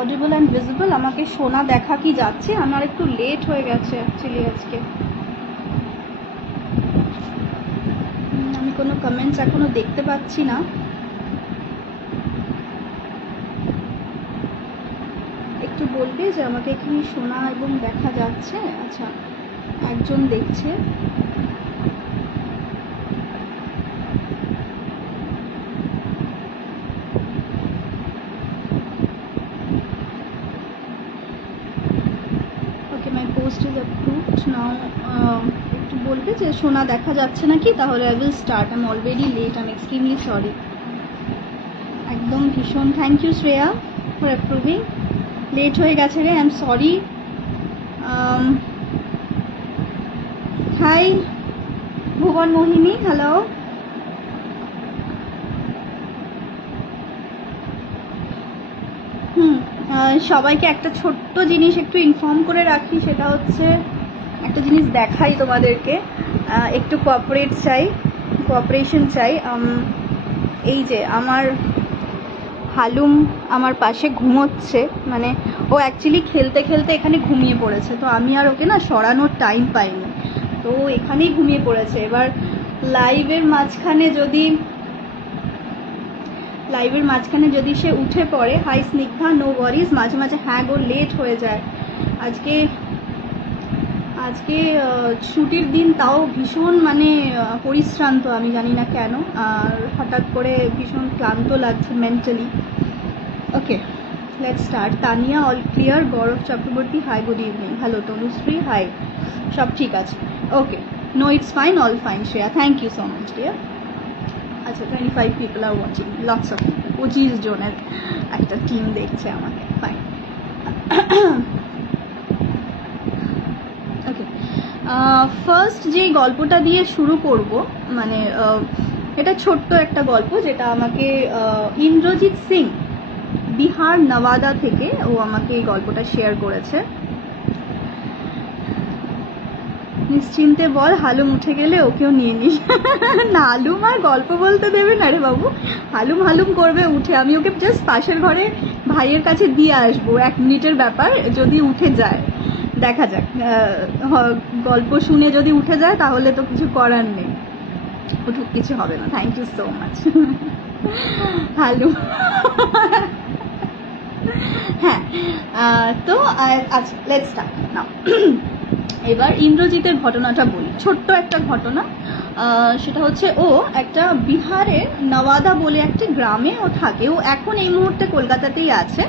Audible and visible? আমাকে শোনা দেখা কি যাচ্ছে? আমার একটু লেট হয়ে গেছে অ্যাকচুয়ালি আজকে। আমি কোনো কমেন্টস এখনো দেখতে পাচ্ছি না। একটু বলবে যে আমাকে এখানে শোনা এবং দেখা যাচ্ছে? আচ্ছা, একজন দেখছে। Okay, my post is approved now. একটু বলবে যে শোনা দেখা যাচ্ছে নাকি, তাহলে I will start. I am already late, I am extremely sorry. একদম ভীষণ thank you Shreya for approving. Late হয়ে গেছে রে, I am sorry. Hi Bhuban Mohini, hello. সবাইকে একটা ছোট্ট জিনিস একটু ইনফর্ম করে রাখি, সেটা হচ্ছে একটা জিনিস দেখাই তোমাদেরকে। একটু কোঅপারেশন চাই। এই যে আমার হালুম আমার পাশে ঘুমোচ্ছে, মানে ও অ্যাকচুয়ালি খেলতে খেলতে এখানে ঘুমিয়ে পড়েছে, তো আমি আর ওকে না সরানোর টাইম পাইনি, তো এখানেই ঘুমিয়ে পড়েছে। এবার লাইভের মাঝখানে যদি সে উঠে পড়ে, হাই স্নিগ্ধা, নো ওয়ারিজ, মাঝে মাঝে হ্যাঁ গো লেট হয়ে যায়। আজকে ছুটির দিন, তাও ভীষণ মানে পরিশ্রান্ত, আমি জানি না কেন, আর হঠাৎ করে ভীষণ ক্লান্ত লাগছে mentally. Okay, let's start. Tania all clear, Gaurav Chakraborty hi, good evening, hello Tanushree hi, সব ঠিক আছে। Okay, no it's fine, all fine Shreya, thank you so much dear. আচ্ছা, 25 people are watching, lots of 25 জনের একটা টিম দেখছে আমাকে, ফাইন। ওকে, ফার্স্ট যে গল্পটা দিয়ে শুরু করব, মানে এটা ছোট্ট একটা গল্প, যেটা আমাকে ইন্দ্রজিৎ সিং, বিহার নওয়াদা থেকে ও আমাকে এই গল্পটা শেয়ার করেছে। নিশ্চিন্তে বল, হালুম উঠে গেলে ওকেও নিয়ে নিস। না, হালুম আর গল্প বলতে দেবে না রে বাবু, হালুম হালুম করবে উঠে। আমি ওকে জাস্ট পাশের ঘরে ভাইয়ের কাছে দিয়ে আসবো, 1 মিনিটের ব্যাপার। যদি উঠে যায় দেখা যাক, গল্প শুনে যদি উঠে যায় তাহলে তো কিছু করার নেই, উঠুক, কিছু হবে না। Thank you so much Halum. হ্যাঁ, তো আচ্ছা, লেটস স্টার্ট নাও। এবার ইন্দ্রজিতের ঘটনাটা বলি, ছোট্ট একটা ঘটনা। সেটা হচ্ছে ও একটা বিহারের নওয়াদা বলে একটা গ্রামে ও থাকে। ও এখন এই মুহূর্তে কলকাতাতেই আছে,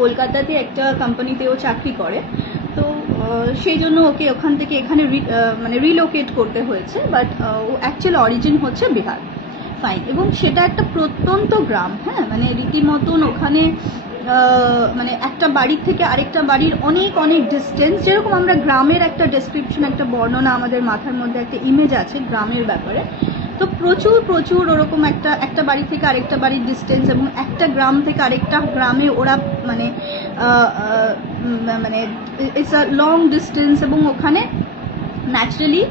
কলকাতাতে একটা কোম্পানিতে ও চাকরি করে, তো সেই জন্য ওকে ওখান থেকে এখানে মানে রিলোকেট করতে হয়েছে, বাট ও অ্যাকচুয়াল অরিজিন হচ্ছে বিহার, ফাইন। এবং সেটা একটা প্রত্যন্ত গ্রাম, হ্যাঁ, মানে রীতিমতন ওখানে মানে একটা বাড়ির থেকে আরেকটা বাড়ির অনেক অনেক ডিস্টেন্স। যেরকম আমরা গ্রামের একটা ডেসক্রিপশন, একটা বর্ণনা আমাদের মাথার মধ্যে একটা ইমেজ আছে গ্রামের ব্যাপারে, তো প্রচুর প্রচুর ওরকম একটা বাড়ি থেকে আরেকটা বাড়ির ডিস্টেন্স, এবং একটা গ্রাম থেকে আরেকটা গ্রামে ওরা মানে মানে ইটস আ লং ডিস্টেন্স, এবং ওখানে ন্যাচারালি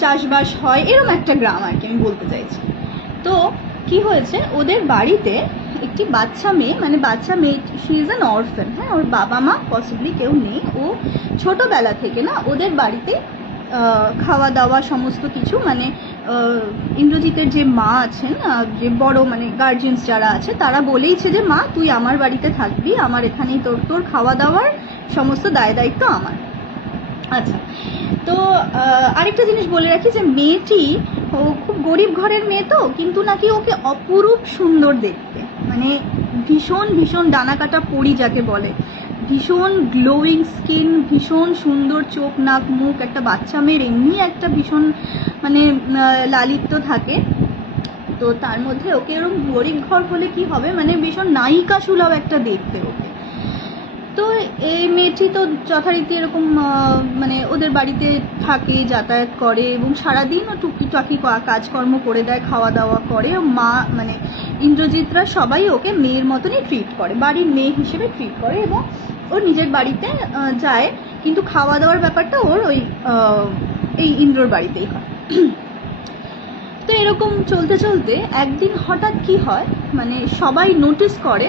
চাষবাস হয়, এরকম একটা গ্রাম আর কি আমি বলতে চাইছি। তো কি হয়েছে, ওদের বাড়িতে একটি বাচ্চা মেয়ে, মানে বাচ্চা মেয়ে, শি ইজ অ্যান অরফ্যান, হ্যাঁ, ওর বাবা মা পসিবলি কেউ নেই। ও ছোটবেলা থেকে না ওদের বাড়িতে খাওয়া দাওয়া সমস্ত কিছু, মানে ইন্দ্রজিতের যে মা আছেন, যে বড় মানে গার্জিয়ানস যারা আছে, তারা বলেইছে যে মা তুই আমার বাড়িতে থাকবি, আমার এখানেই তোর খাওয়া দাওয়ার সমস্ত দায় দায়িত্ব আমার। আচ্ছা, তো আরেকটা জিনিস বলে রাখি যে মেয়েটি, ও খুব গরিব ঘরের মেয়ে, তো কিন্তু নাকি ওকে অপরূপ সুন্দর দেখতে, মানে ভীষণ ভীষণ ডানা কাটা পরি যাকে বলে, ভীষণ গ্লোয়িং স্কিন, ভীষণ সুন্দর চোখ নাক মুখ। একটা বাচ্চা মেয়ের এমনি একটা ভীষণ মানে লালিত্য থাকে, তো তার মধ্যে ওকে এরকম গরিব ঘর হলে কি হবে, মানে ভীষণ নায়িকা সুলভ একটা দেখতে ওকে। তো এই মেয়েটি তো যথারীতি এরকম মানে ওদের বাড়িতে থাকে, যাতায়াত করে, এবং সারাদিন ও টুকিটাকি কাজকর্ম করে দেয়, খাওয়া দাওয়া করে। মা মানে ইন্দ্রজিৎরা সবাই ওকে মেয়ের মতনই ট্রিট করে, বাড়ির মেয়ে হিসেবে ট্রিট করে, এবং ওর নিজের বাড়িতে যায়, কিন্তু খাওয়া দাওয়ার ব্যাপারটা ওর ওই এই ইন্দ্রর বাড়িতেই হয়। তো এরকম চলতে চলতে একদিন হঠাৎ কি হয়, মানে সবাই নোটিস করে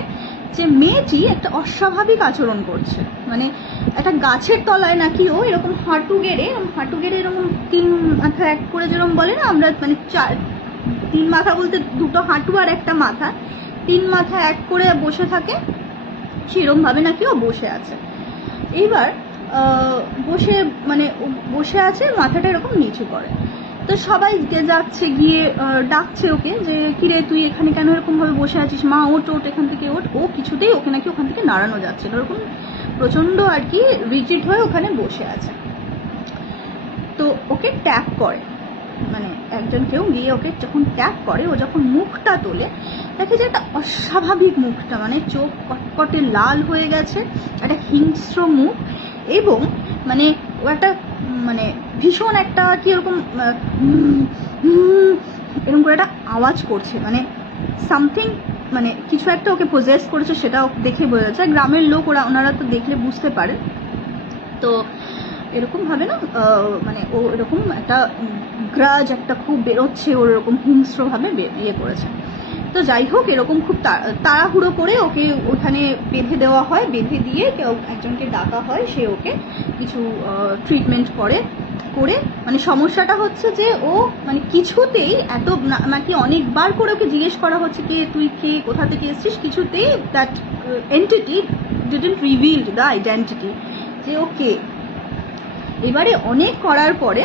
যে মেয়েটি একটা অস্বাভাবিক আচরণ করছে, মানে একটা গাছের তলায় নাকি ও এরকম হাঁটু গেড়ে এরকম 3 মাথা এক করে যেরকম বলে না আমরা, মানে 3 মাথা বলতে 2টো হাঁটু আর একটা মাথা, 3 মাথা এক করে বসে থাকে, সেরকম ভাবে নাকি ও বসে আছে। এইবার বসে আছে, মাথাটা এরকম নিচু করে। তো সবাই যাচ্ছে, গিয়ে ডাকছে ওকে যে কিরে তুই এখানে কেন এরকম ভাবে বসে আছিস, মা ওঠ এখান থেকে ওঠ। ও কিছুতেই ওকে নাকি ওখান থেকে নাড়ানো যাচ্ছে না, ওরকম প্রচন্ড আর কি রিজিড হয়ে ওখানে বসে আছে। তো ওকে ট্যাগ করে, মানে একজন কেউ গিয়ে ওকে যখন ট্যাগ করে, ও যখন মুখটা তোলে দেখে যে একটা অস্বাভাবিক মুখটা, মানে চোখ কটকটে লাল হয়ে গেছে, একটা হিংস্র মুখ, এবং মানে ও একটা মানে ভীষণ একটা কি এরকম এরকম করে একটা আওয়াজ করছে, মানে সামথিং, মানে কিছু একটা ওকে পজেস করেছে, সেটা দেখে বোঝা যাচ্ছে। গ্রামের লোক ওনারা তো দেখলে বুঝতে পারে। তো এরকম ভাবে না মানে ও এরকম একটা গ্রাজ একটা খুব বেরোচ্ছে, ওর এরকম হিংস্র ভাবে ইয়ে করেছে। তো যাই হোক, এরকম খুব তাড়াহুড়ো করে ওকে ওখানে বেঁধে দেওয়া হয়, বেঁধে দিয়ে কেউ একজনকে ডাকা হয়, সে ওকে কিছু ট্রিটমেন্ট করে। মানে সমস্যাটা হচ্ছে যে ও মানে কিছুতেই এত নাকি অনেকবার করে ওকে জিজ্ঞেস করা হচ্ছে কে তুই, কে কোথা থেকে এসেছিস, কিছুতেই that entity didn't revealed the identity যে ও কে। এবারে অনেক করার পরে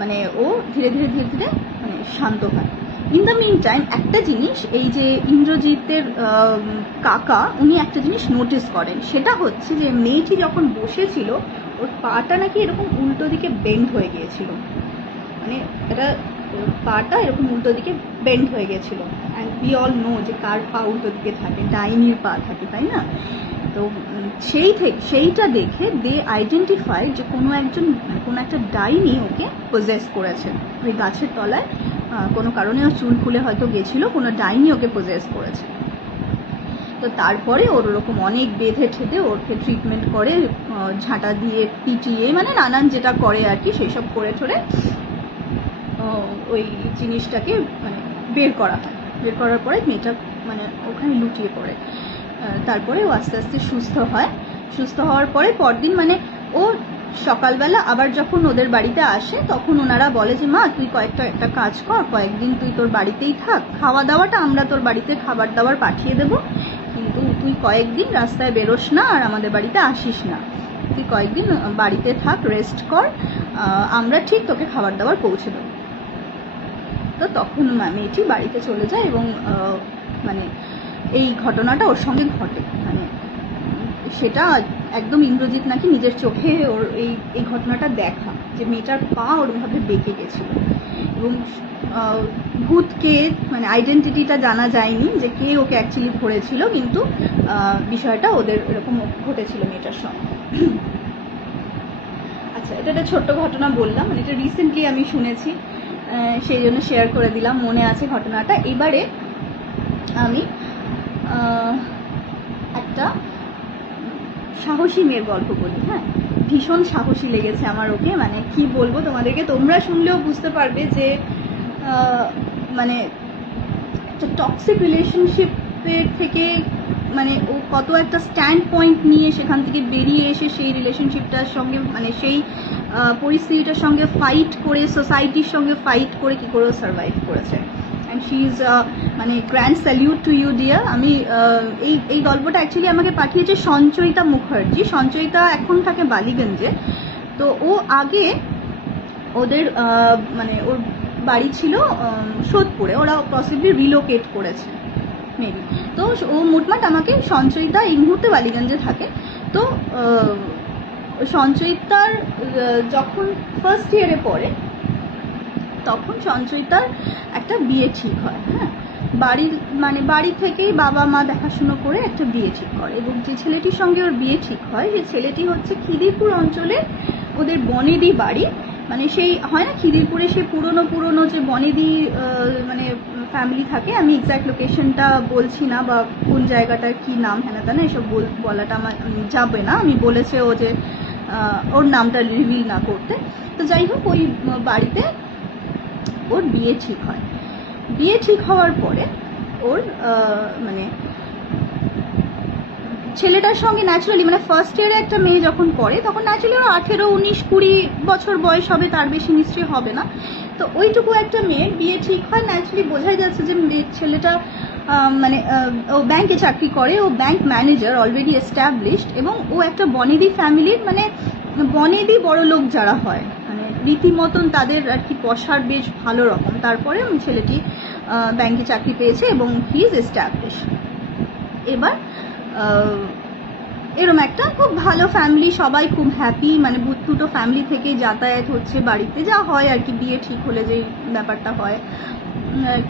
মানে ও ধীরে ধীরে মানে শান্ত হয়। ইন দ্য মিন টাইম একটা জিনিস, এই যে ইন্দ্রজিতের কাকা উনি একটা জিনিস নোটিস করেন, সেটা হচ্ছে যে মেয়েটি যখন বসেছিল ওর পাটা নাকি এরকম উল্টো দিকে বেন্ড হয়ে গিয়েছিল, মানে এটা পাটা এরকম উল্টো দিকে বেন্ড হয়ে গেছিল। অ্যান্ড উই অল নো যে কার পা উল্টো দিকে থাকে, ডাইনির পা থাকে, তাই না? তো সেইটা দেখে দে আইডেন্টিফাই যে কোনো একটা ডাইনি ওকে পজেস করেছে। ওই গাছের তলায় কোনো কারণে ও চুল খুলে হয়তো গেছিল, কোনো ডাইনি ওকে পজেস করেছে। তো তারপরে ওর ওরকম অনেক বেঁধে ঠেধে ওকে ট্রিটমেন্ট করে, ঝাঁটা দিয়ে পিটিয়ে, মানে নানান যেটা করে আর কি, সেসব করে ঠরে ওই জিনিসটাকে মানে বের করা হয়। বের করার পরে মেয়েটা মানে ওখানে লুটিয়ে পড়ে। তারপরে ও আস্তে আস্তে সুস্থ হওয়ার পরে পরদিন মানে ও সকালবেলা আবার যখন ওদের বাড়িতে আসে, তখন ওনারা বলে যে মা তুই একটা কাজ কর, কয়েকদিন তুই তোর বাড়িতেই থাক, খাওয়া দাওয়াটা আমরা তোর বাড়িতে খাবার দাবার পাঠিয়ে দেবো, কিন্তু তুই কয়েকদিন রাস্তায় বেরোস না আর আমাদের বাড়িতে আসিস না, তুই কয়েকদিন বাড়িতে থাক, রেস্ট কর, আমরা ঠিক তোকে খাবার দাবার পৌঁছে দেবো। তো তখন মেয়েটি বাড়িতে চলে যায় এবং মানে এই ঘটনাটা ওর সঙ্গে ঘটে। মানে সেটা একদম ইন্দ্রজিৎ নাকি নিজের চোখে ওর এই ঘটনাটা দেখা, যে মেয়েটার পা ওরভাবে বেঁকে গেছিল, এবং ভূতকে মানে আইডেন্টিটিটা জানা যায়নি যে কে ওকে অ্যাকচুয়ালি ধরেছিল, কিন্তু বিষয়টা ওদের এরকম ঘটেছিল মেয়েটার সঙ্গে। আচ্ছা, এটা একটা ছোট্ট ঘটনা বললাম, মানে এটা রিসেন্টলি আমি শুনেছি, সেই জন্য শেয়ার করে দিলাম, মনে আছে ঘটনাটা। এবারে আমি একটা সাহসী মেয়ের গল্প বলি। হ্যাঁ, ভীষণ সাহসী লেগেছে আমার ওকে, মানে কি বলবো তোমাদেরকে, তোমরা শুনলেও বুঝতে পারবে যে মানে একটা টক্সিক রিলেশনশিপের থেকে মানে ও কত একটা স্ট্যান্ড পয়েন্ট নিয়ে সেখান থেকে বেরিয়ে এসে সেই রিলেশনশিপটার সঙ্গে মানে সেই পরিস্থিতিটার সঙ্গে ফাইট করে, সোসাইটির সঙ্গে ফাইট করে কি করে সার্ভাইভ করেছে। অ্যান্ড শি ইজ মানে grand salute to you dear. আমি এই গল্পটা অ্যাকচুয়ালি আমাকে পাঠিয়েছে সঞ্চয়িতা মুখার্জি। সঞ্চয়িতা এখন থাকে বালিগঞ্জে। তো ও আগে ওদের মানে ওর বাড়ি ছিল সোদপুরে, ওরা পসিবলি রিলোকেট করেছে মেবি। তো ও মোটমাট আমাকে সঞ্চয়িতা এই মুহূর্তে বালিগঞ্জে থাকে। তো সঞ্চয়িতার যখন ফার্স্ট ইয়ারে পড়ে তখন সঞ্চয়িতার একটা বিয়ে ঠিক হয়। হ্যাঁ, বাড়ি থেকেই বাবা মা দেখাশুনো করে একটা বিয়ে ঠিক করে, এবং যে ছেলেটির সঙ্গে ওর বিয়ে ঠিক হয় সেই ছেলেটি হচ্ছে খিদিরপুর অঞ্চলে ওদের বনেদি বাড়ি। মানে সেই হয় না খিদিরপুরে সেই পুরনো যে বনেদি মানে ফ্যামিলি থাকে, আমি এক্স্যাক্ট লোকেশনটা বলছি না বা কোন জায়গাটার কি নাম হ্যানা তা না এসব বলাটা আমার যাবে না, আমি বলেছে ও যে ওর নামটা রিভিল না করতে। তো যাই হোক, ওই বাড়িতে ওর বিয়ে ঠিক হয়। বিয়ে ঠিক হওয়ার পরে ওর মানে ছেলেটার সঙ্গে ন্যাচারালি মানে ফার্স্ট ইয়ারে একটা মেয়ে যখন পড়ে তখন ন্যাচারালি ওর 18, 19, 20 বছর বয়স হবে, তার বেশি নিশ্চয়ই হবে না। তো ওইটুকু একটা মেয়ের বিয়ে ঠিক হয়, ন্যাচারালি বোঝাই যাচ্ছে যে ছেলেটা মানে ও ব্যাংকে চাকরি করে, ও ব্যাংক ম্যানেজার অলরেডি এস্টাবলিশড, এবং ও একটা বনেদি ফ্যামিলির, মানে বনেদি বড় লোক যারা হয় মানে রীতিমতন তাদের আর কি পশার বেশ ভালো রকম। তারপরে ছেলেটি ব্যাংকে চাকরি পেয়েছে এবং হি ইজ এস্টাবলিশ। এবার এরম একটা খুব ভালো ফ্যামিলি, সবাই খুব হ্যাপি, মানে দুটো ফ্যামিলি থেকে যাতায়াত হচ্ছে বাড়িতে, যা হয় আর কি বিয়ে ঠিক হলে যে ব্যাপারটা হয়।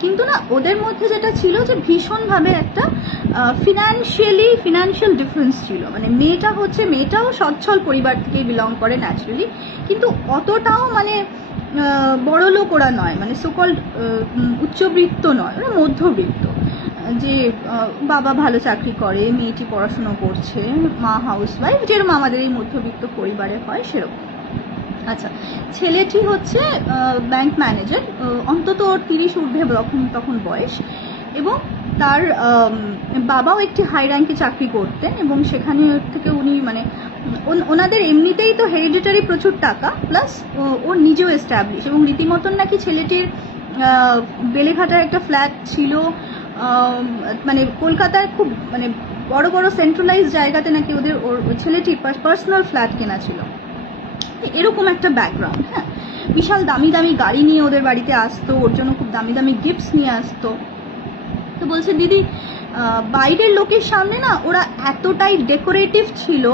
কিন্তু না ওদের মধ্যে যেটা ছিল যে ভীষণভাবে একটা ফিনান্সিয়াল ডিফারেন্স ছিল। মানে মেয়েটাও সচ্ছল পরিবার থেকে বিলং করে ন্যাচারালি, কিন্তু অতটাও মানে বড় লোক ওরা নয়, মানে সোকল্ড উচ্চবৃত্ত নয়, ওরা মধ্যবিত্ত। যে বাবা ভালো চাকরি করে, মেয়েটি পড়াশুনো করছে, মা হাউসওয়াইফ, যেরকম আমাদের এই মধ্যবিত্ত পরিবারে হয় সেরকম। আচ্ছা, ছেলেটি হচ্ছে ব্যাংক ম্যানেজার, অন্তত ওর 30 ঊর্ধ্বে তখন বয়স, এবং তার বাবাও একটি হাই র্যাঙ্কে চাকরি করতেন, এবং সেখানে থেকে উনি মানে ওনাদের এমনিতেই তো হেরিডিটারি প্রচুর টাকা, প্লাস ওর নিজেও এস্টাবলিশ, এবং রীতিমতন নাকি ছেলেটির বেলেঘাটার একটা ফ্ল্যাট ছিল, মানে কলকাতায় খুব মানে বড় বড় সেন্ট্রালাইজ জায়গাতে নাকি ওর ছেলেটির পার্সোনাল ফ্ল্যাট কেনা ছিল। এরকম একটা ব্যাকগ্রাউন্ড। হ্যাঁ, বিশাল দামি দামি গাড়ি নিয়ে ওদের বাড়িতে আসতো, ওর জন্য খুব দামি দামি গিফটস নিয়ে আসতো। তো বলছে দিদি বাইরের লোকের সামনে না ওরা এতটাই ডেকোরেটিভ ছিল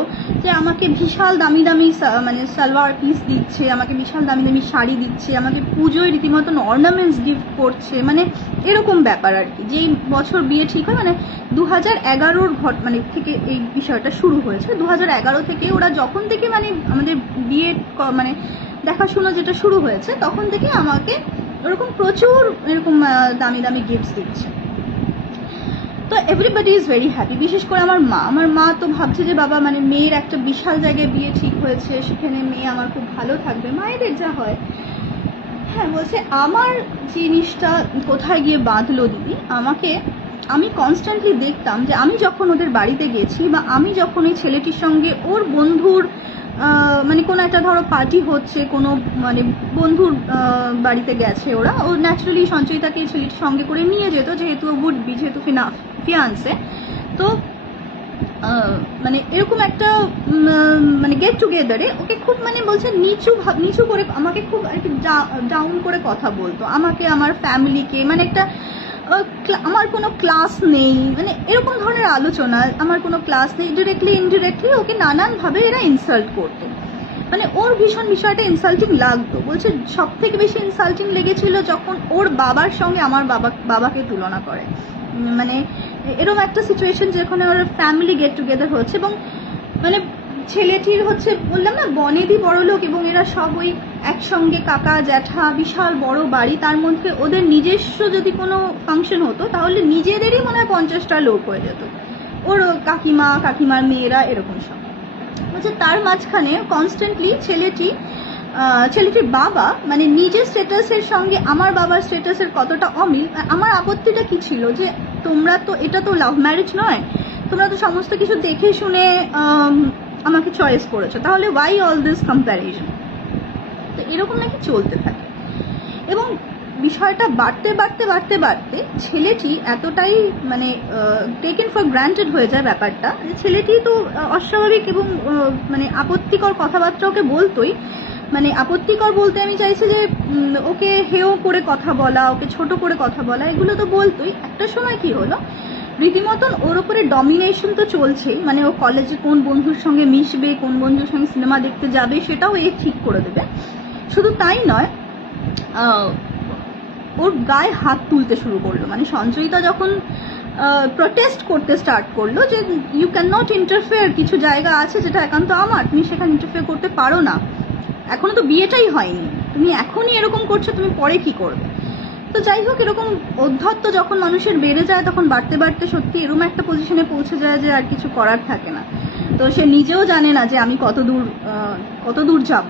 যে আমাকে বিশাল দামি দামি মানে সালোয়ার পিস দিচ্ছে, আমাকে বিশাল দামি দামি শাড়ি দিচ্ছে, আমাকে পুজোয় রীতিমতন অর্নামেন্টস গিফট করছে, মানে এরকম ব্যাপার আর কি। যেই বছর বিয়ে ঠিক হয় মানে 2011-র মানে থেকে এই বিষয়টা শুরু হয়েছে। 2011 থেকে ওরা যখন থেকে মানে আমাদের বিয়ে মানে দেখাশোনা যেটা শুরু হয়েছে তখন থেকে আমাকে ওরকম প্রচুর এরকম দামি দামি গিফটস দিচ্ছে। তো এভরিবডি ইজ ভেরি হ্যাপি, বিশেষ করে আমার মা তো ভাবছে যে বাবা মানে মেয়ের একটা বিশাল জায়গায় বিয়ে ঠিক হয়েছে, সেখানে মেয়ে আমার খুব ভালো থাকবে, মায়েদের যা হয়। হ্যাঁ, বলছে আমার জিনিসটা কোথায় গিয়ে বাঁধলো দিদি, আমি কনস্ট্যান্টলি দেখতাম যে আমি যখন ওদের বাড়িতে গেছি বা আমি যখন ওই ছেলেটির সঙ্গে ওর বন্ধুর মানে কোনো একটা ধরো পার্টি হচ্ছে, কোনো মানে বন্ধুর বাড়িতে গেছে ওরা, ও ন্যাচারালি সঞ্চয়িতাকে ছেলেটির সঙ্গে করে নিয়ে যেত, যেহেতু উড বি, যেহেতু ফিয়ান্সে। তো মানে এরকম একটা মানে গেট টুগেদারে ওকে খুব মানে বলছে নিচু করে আমাকে খুব আর কি ডাউন করে কথা বলতো, আমাকে, আমার ফ্যামিলিকে, মানে একটা আমার কোনো ক্লাস নেই, মানে এরকম ধরনের আলোচনা, আমার কোনো ক্লাস নেই, ডিরেক্টলি ইনডিরেক্টলি ওকে নানানভাবে এরা ইনসাল্ট করতো। মানে ওর ভীষণ বিষয়টা ইনসাল্টিং লাগতো। বলছে সব থেকে বেশি ইনসাল্টিং লেগেছিল যখন ওর বাবার সঙ্গে আমার বাবাকে তুলনা করে। মানে এরকম একটা সিচুয়েশন যেখানে ওর ফ্যামিলি গেট টুগেদার হচ্ছে, এবং মানে ছেলেটির হচ্ছে বললাম না বনেদি বড় লোক, এবং এরা সব ওই একসঙ্গে কাকা জ্যাঠা, বিশাল বড় বাড়ি, তার মধ্যে ওদের নিজস্ব যদি কোনো ফাংশন হতো তাহলে নিজেদেরই মনে হয় 50টা লোক হয়ে যেত, ওর কাকিমার মেয়েরা, এরকম সব। বলছে তার মাঝখানে কনস্ট্যান্টলি ছেলেটির বাবা মানে নিজের স্ট্যাটাসের সঙ্গে আমার বাবার স্ট্যাটাসের কতটা অমিল। আমার আপত্তিটা কি ছিল যে তোমরা তো, এটা তো লাভ ম্যারেজ নয়, তোমরা তো সমস্ত কিছু দেখে শুনে আমাকে চয়েস করেছো, তাহলে ওয়াই অল দিস কম্প্যারিজন। তো এরকম নাকি চলতে থাকে, এবং বিষয়টা বাড়তে ছেলেটি এতটাই মানে টেকেন ফর গ্রান্টেড হয়ে যায় ব্যাপারটা, যে ছেলেটি তো অস্বাভাবিক এবং মানে আপত্তিকর কথাবার্তা ওকে বলতোই। মানে আপত্তিকর বলতে আমি চাইছি যে ওকে হেয় করে কথা বলা, ওকে ছোট করে কথা বলা, এগুলো তো বলতোই। একটা সময় কি হলো, রীতিমতন ওর উপরে ডমিনেশন তো চলছেই, মানে ও কলেজে কোন বন্ধুর সঙ্গে মিশবে, কোন বন্ধুর সঙ্গে সিনেমা দেখতে যাবে সেটাও এ ঠিক করে দেবে। শুধু তাই নয়, ওর গায়ে হাত তুলতে শুরু করলো। মানে সঞ্চয়িতা যখন প্রোটেস্ট করতে স্টার্ট করলো যে ইউ ক্যান নট ইন্টারফেয়ার, কিছু জায়গা আছে যেটা একান্ত আমার, তুমি সেখানে ইন্টারফেয়ার করতে পারো না, এখনো তো বিয়েটাই হয়নি, তুমি এখনই এরকম করছো, তুমি পরে কি করবে। তো যাই হোক, এরকম অধ্যত্ত যখন মানুষের বেড়ে যায় তখন বাড়তে সত্যি এরকম একটা পজিশনে পৌঁছে যায় যে আর কিছু করার থাকে না। তো সে নিজেও জানে না যে আমি কত দূর যাব।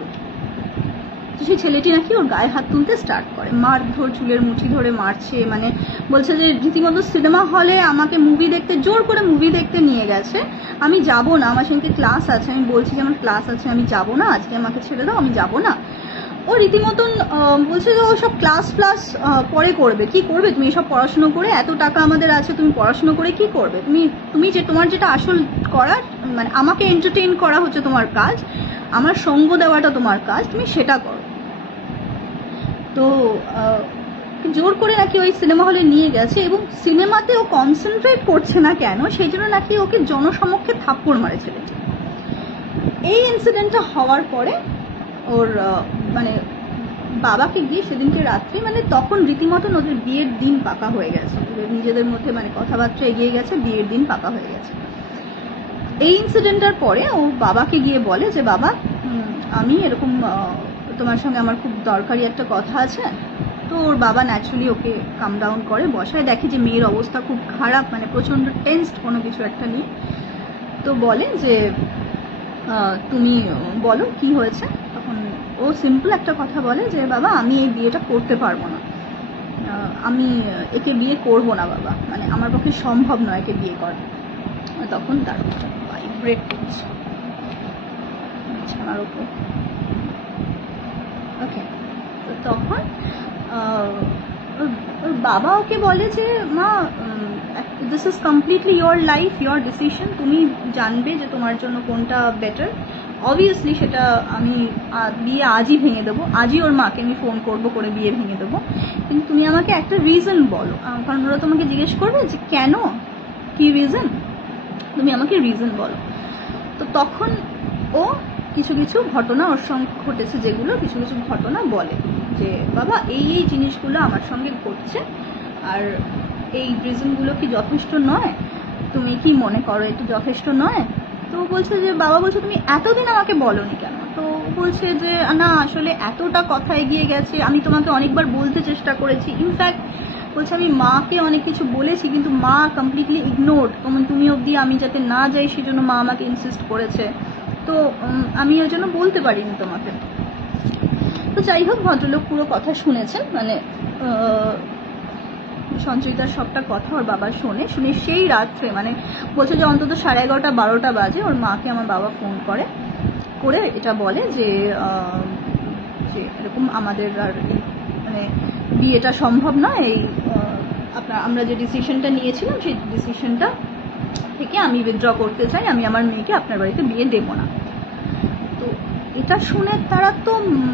তো সেই ছেলেটি নাকি ওর গায়ে হাত তুলতে স্টার্ট করে, মারধর, চুলের মুঠি ধরে মারছে, মানে বলছে যে রীতিমতো সিনেমা হলে আমাকে মুভি দেখতে, জোর করে মুভি দেখতে নিয়ে গেছে, আমি যাব না, আমার সঙ্গে ক্লাস আছে, আমি বলছি যে আমার ক্লাস আছে, আমি যাব না, আজকে আমাকে ছেড়ে দাও, আমি যাব না। ও রীতিমতন বলছে যে ও সব ক্লাস পরে করবে, কি করবে তুমি এসব পড়াশুনো করে, এত টাকা আমাদের আছে, তুমি পড়াশুনো করে কি করবে, তুমি যে তোমার যেটা আসল করার, মানে আমাকে এন্টারটেইন করা হচ্ছে তোমার কাজ, আমার সঙ্গ দেওয়াটা তোমার কাজ, তুমি সেটা করো। তো জোর করে নাকি ওই সিনেমা হলে নিয়ে গেছে, এবং সিনেমাতে ও কনসেন্ট্রেট করছে না কেন, সেই জন্য নাকি ওকে জনসমক্ষে থাপ্পড় মারে ছেলেটি। এই ইনসিডেন্টটা হওয়ার পরে ওর মানে বাবাকে গিয়ে সেদিনকে রাত্রি, মানে তখন রীতিমতন ওদের বিয়ের দিন পাকা হয়ে গেছে, নিজেদের মধ্যে মানে কথাবার্তা এগিয়ে গেছে, বিয়ের দিন পাকা হয়ে গেছে। এই ইনসিডেন্টটার পরে ও বাবাকে গিয়ে বলে যে বাবা, আমি এরকম তোমার সঙ্গে আমার খুব দরকারি একটা কথা আছে। তো ওর বাবা ন্যাচুরালি ওকে কাম ডাউন করে, বসায়, দেখে যে মেয়ের অবস্থা খুব খারাপ, মানে প্রচণ্ড টেন্সড কোনো কিছু একটা নিয়ে। তো বলে যে তুমি বলো কি হয়েছে। তখন ও সিম্পল একটা কথা বলে যে বাবা, আমি এই বিয়েটা করতে পারবো না, আমি একে বিয়ে করবো না বাবা, মানে আমার পক্ষে সম্ভব নয় একে বিয়ে করা। তখন তার ভাইব্রেট করছে আমার ওপর। ওকে, তো তখন ওর বাবা ওকে বলে যে মা, this is completely your life, your decision, তুমি জানবে যে তোমার জন্য কোনটা বেটার। অবভিয়াসলি সেটা আমি বিয়ে আজই ভেঙে দেবো, আজই ওর মাকে আমি ফোন করবো, করে বিয়ে ভেঙে দেবো, কিন্তু তুমি আমাকে একটা রিজন বলো, কারণ ওরা তোমাকে জিজ্ঞেস করবে যে কেন, কি রিজন, তুমি আমাকে রিজন বলো। তো তখন ও কিছু কিছু ঘটনা ওর সঙ্গে ঘটেছে, যেগুলো কিছু কিছু ঘটনা বলে যে বাবা এই এই জিনিসগুলো আমার সঙ্গে ঘটছে, আর এই রিজনগুলো কি যথেষ্ট নয়, তুমি কি মনে করো এটা যথেষ্ট নয়? তো বলছে যে বাবা বলছে তুমি এতদিন আমাকে বলনি কেন? তো বলছে যে না আসলে এতটা কথা এগিয়ে গেছে, আমি তোমাকে অনেকবার বলতে চেষ্টা করেছি, ইনফ্যাক্ট বলছে আমি মাকে অনেক কিছু বলেছি, কিন্তু মা কমপ্লিটলি ইগনোরড, তুমি অবধি আমি যাতে না যাই সেজন্য মা আমাকে ইনসিস্ট করেছে, তো আমি ওই জন্য বলতে পারিনি তোমাকে। তো যাই হোক, ভদ্রলোক পুরো কথা শুনেছেন, মানে সঞ্চয়িতার সবটা কথা ওর বাবা শুনে সেই রাত্রে, মানে বলছে যে অন্তত 11:30-12টা বাজে ওর মাকে আমার বাবা ফোন করে এটা বলে যে এরকম আমাদের আর মানে বিয়েটা সম্ভব নয়, এই আমরা যে ডিসিশনটা নিয়েছিলাম সেই ডিসিশনটা থেকে আমি উইথড্র করতে চাই, আমি আমার মেয়েকে আপনার বাড়িতে বিয়ে দেব না। তো এটা শুনে তারা তো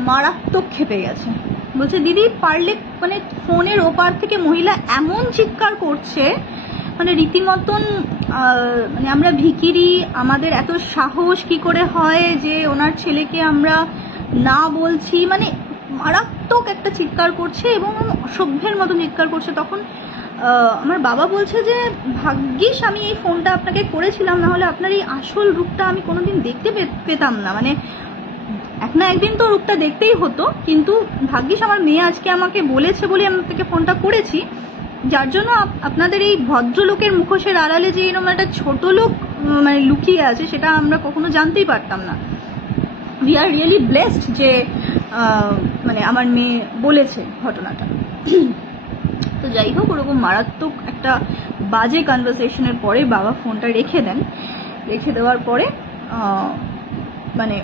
মারাত্মক খেপে গেছে, বলছে দিদি পারলে, মানে ফোনের ওপার থেকে মহিলা এমন চিৎকার করছে, মানে রীতিমতন মানে আমরা ভিখিরি, আমাদের এত সাহস কি করে হয় যে ওনার ছেলেকে আমরা না বলছি, মানে মারাত্মক একটা চিৎকার করছে এবং অসভ্যের মতন চিৎকার করছে। তখন আমার বাবা বলছে যে ভাগ্যিস আমি এই ফোনটা আপনাকে করেছিলাম, না হলে আপনার এই আসল রূপটা আমি কোনোদিন দেখতে পেতাম না, মানে এক না একদিন তো রূপটা দেখতেই হতো, কিন্তু ভাগ্যিস আমার মেয়ে আজকে আমাকে বলেছে বলে আমি আপনাকে ফোনটা করেছি, যার জন্য আপনাদের এই ভদ্রলোকের মুখোশের আড়ালে যে এরকম একটা ছোট লোক মানে লুকিয়ে আছে সেটা আমরা কখনো জানতেই পারতাম না। উই আর রিয়েলি ব্লেসড যে মানে আমার মেয়ে বলেছে ঘটনাটা। তো যাই হোক, ওরকম মারাত্মক একটা বাজে কনভারসেশনের পরে বাবা ফোনটা রেখে দেন। রেখে দেওয়ার পরে মানে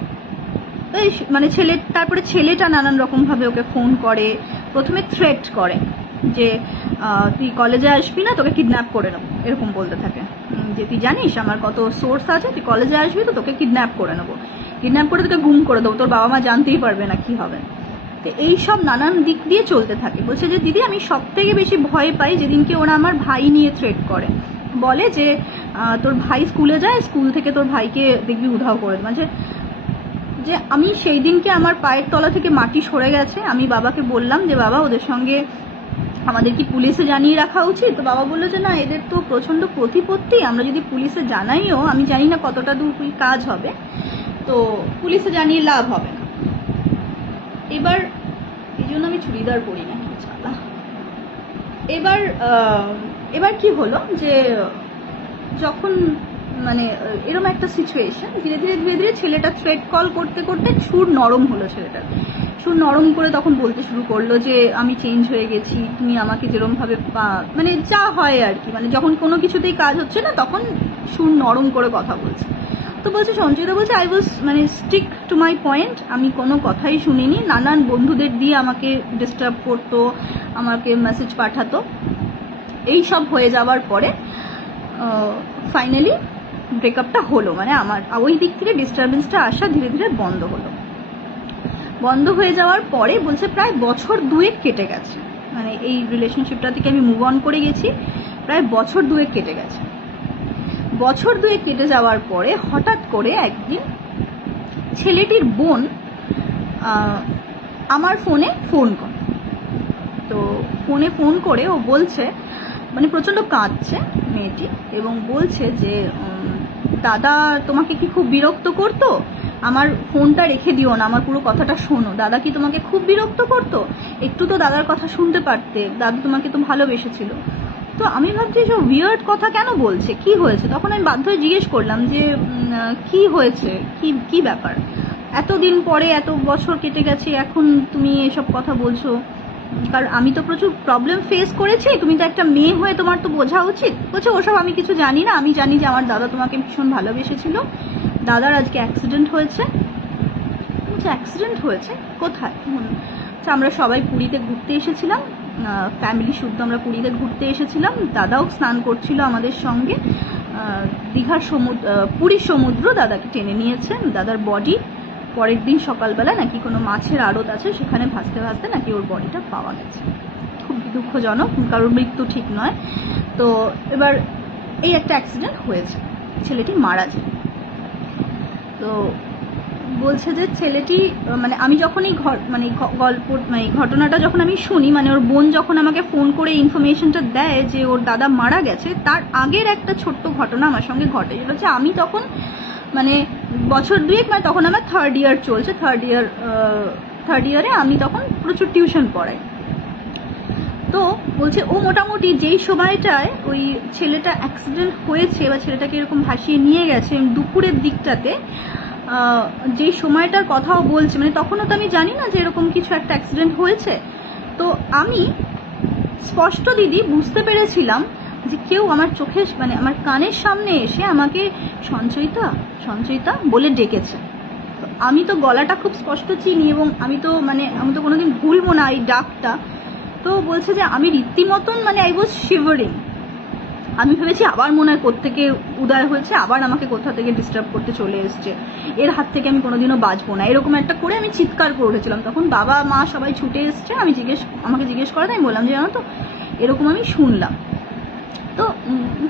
তারপরে ছেলেটা নানান রকমভাবে ওকে ফোন করে, প্রথমে থ্রেট করে যে তুই কলেজে আসবি না, তোকে কিডন্যাপ করে নেবো, এরকম বলতে থাকে যে তুই জানিস আমার কত সোর্স আছে, তুই কলেজে আসবি তো তোকে কিডন্যাপ করে নেবো, কিডন্যাপ করে তোকে গুম করে দেবো, তোর বাবা মা জানতেই পারবে না কি হবে। তো এইসব নানান দিক দিয়ে চলতে থাকে। বলছে যে দিদি আমি সব থেকে বেশি ভয় পাই যেদিনকে ওরা আমার ভাই নিয়ে থ্রেট করে, বলে যে তোর ভাই স্কুলে যায়, স্কুল থেকে তোর ভাইকে দেখবি উধাও করে দেবে, মানে যে আমি সেই দিনকে আমার পায়ের তলা থেকে মাটি সরে গেছে। আমি বাবাকে বললাম যে বাবা ওদের সঙ্গে আমাদের কি পুলিশে জানিয়ে রাখা উচিত? তো বাবা বললো যে না, এদের তো প্রচন্ড প্রতিপত্তি, আমরা যদি পুলিশে জানাইও আমি জানি না কতটা দূর কাজ হবে, তো পুলিশে জানিয়ে লাভ হবে না। এবার এই জন্য আমি চুড়িদার পরি না। এবার কি হলো যে যখন মানে এরকম একটা সিচুয়েশন, ধীরে ধীরে ছেলেটা থ্রেট কল করতে করতে সুর নরম হলো, ছেলেটার সুর নরম করে তখন বলতে শুরু করলো যে আমি চেঞ্জ হয়ে গেছি, তুমি আমাকে যেরকমভাবে মানে যা হয় আর কি, মানে যখন কোনো কিছুতেই কাজ হচ্ছে না তখন সুর নরম করে কথা বলছে। তো বলছে সঞ্চয়িতা বলছে আই ওয়াজ মানে স্টিক টু মাই পয়েন্ট, আমি কোনো কথাই শুনিনি, নানান বন্ধুদের দিয়ে আমাকে ডিস্টার্ব করতো, আমাকে মেসেজ পাঠাতো। এই সব হয়ে যাওয়ার পরে ফাইনালি ব্রেকআপটা হলো, মানে আমার ওই দিক থেকে ডিস্টারবেন্সটা আসা ধীরে ধীরে বন্ধ হলো। বন্ধ হয়ে যাওয়ার পরে বলছে প্রায় বছর 2 কেটে গেছে, মানে এই রিলেশনশিপটা থেকে আমি মুভ অন করে গেছি, প্রায় বছর 2 কেটে গেছে। বছর 2 কেটে যাওয়ার পরে হঠাৎ করে একদিন ছেলেটির বোন আমার ফোনে ফোন করে। তো ফোনে ফোন করে ও বলছে, মানে প্রচণ্ড কাঁদছে মেয়েটি, এবং বলছে যে দাদা তোমাকে কি খুব বিরক্ত করতো, আমার ফোনটা রেখে দিও না, আমার পুরো কথাটা শোনো, দাদা কি তোমাকে খুব বিরক্ত করতো, একটু তো দাদার কথা শুনতে পারতে, দাদু তোমাকে তো ভালোবেসেছিল। তো আমি ভাবছি সব উইয়ার্ড কথা কেন বলছে, কি হয়েছে। তখন আমি বাধ্য হয়ে জিজ্ঞেস করলাম যে কি হয়েছে, কি ব্যাপার, এতদিন পরে এত বছর কেটে গেছে এখন তুমি এসব কথা বলছো, কারণ আমি তো প্রচুর প্রবলেম ফেস করেছি, তুমি তো একটা মেয়ে হয়ে তোমার তো বোঝা উচিত। বলছে ওসব আমি কিছু জানি না, আমি জানি যে আমার দাদা তোমাকে ভীষণ ভালোবেসেছিল, দাদার আজকে অ্যাক্সিডেন্ট হয়েছে। বলছে অ্যাক্সিডেন্ট হয়েছে কোথায়? আমরা সবাই পুরীতে ঘুরতে এসেছিলাম, ফ্যামিলি শুদ্ধ আমরা পুরীতে ঘুরতে এসেছিলাম, দাদাও স্নান করছিল আমাদের সঙ্গে, দীঘার পুরীর সমুদ্র দাদাকে টেনে নিয়েছে, দাদার বডি পরের দিন সকালবেলা নাকি কোনো মাছের আড়ত আছে সেখানে ভাসতে ভাসতে নাকি ওর বডিটা পাওয়া গেছে। খুব দুঃখজনক, কারোর মৃত্যু ঠিক নয়। তো এবার এই একটা অ্যাক্সিডেন্ট হয়েছে, ছেলেটি মারা যায়। তো বলছে যে ছেলেটি মানে আমি যখন এই গল্প মানে ঘটনাটা যখন আমি শুনি, মানে ওর বোন যখন আমাকে ফোন করে ইনফরমেশনটা দেয় যে ওর দাদা মারা গেছে, তার আগের একটা ছোট্ট ঘটনা আমার সঙ্গে ঘটে। যেটা হচ্ছে আমি তখন মানে বছর 2 মানে তখন আমার 3rd ইয়ার চলছে, 3rd ইয়ারে আমি তখন প্রচুর টিউশন পড়াই। তো বলছে ও মোটামুটি যেই সময়টায় ওই ছেলেটা অ্যাক্সিডেন্ট হয়েছে বা ছেলেটাকে এরকম ভাসিয়ে নিয়ে গেছে দুপুরের দিকটাতে, যেই সময়টার কথাও বলছে, মানে তখনও তো আমি জানি না যে এরকম কিছু একটা অ্যাক্সিডেন্ট হয়েছে। তো আমি স্পষ্ট দিদি বুঝতে পেরেছিলাম যে কেউ আমার চোখে মানে আমার কানের সামনে এসে আমাকে সঞ্চয়িতা সঞ্চয়িতা বলে ডেকেছে। আমি তো গলাটা খুব স্পষ্ট চিনি এবং আমি তো কোনোদিন ভুলবো না এই ডাকটা। তো বলছে যে আমি রীতিমতন মানে আই ওয়াজ শিভারিং, আমি ভেবেছি আবার মনে হয় কোত্থেকে উদয় হয়েছে, আবার আমাকে কোথা থেকে ডিস্টার্ব করতে চলে এসছে, এর হাত থেকে আমি কোনোদিনও বাঁচবো না, এরকম একটা করে আমি চিৎকার করে উঠেছিলাম। তখন বাবা মা সবাই ছুটে এসছে, আমাকে জিজ্ঞেস করাতে আমি বললাম যে জানো তো এরকম আমি শুনলাম। তো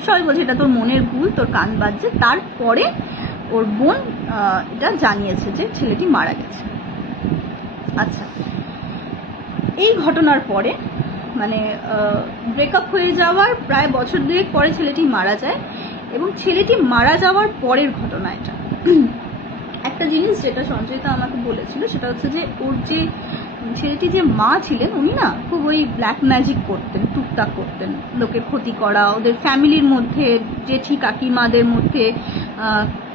সবাই বলছে এটা তোর মনের ভুল, তোর কান বাজছে। তারপরে ওর বোন এটা জানিয়েছে যে ছেলেটি মারা গেছে। আচ্ছা, এই ঘটনার পরে মানে ব্রেকআপ হয়ে যাওয়ার প্রায় বছর 2 পরে ছেলেটি মারা যায়, এবং ছেলেটি মারা যাওয়ার পরের ঘটনা এটা। একটা জিনিস যেটা সঞ্চয়িতা আমাকে বলেছিল সেটা হচ্ছে যে ওর যে ছেলেটি যে মা ছিলেন উনি না খুব ওই ব্ল্যাক ম্যাজিক করতেন, টুকটাক করতেন, লোকের ক্ষতি করা, ওদের ফ্যামিলির মধ্যে জেঠি কাকিমাদের মধ্যে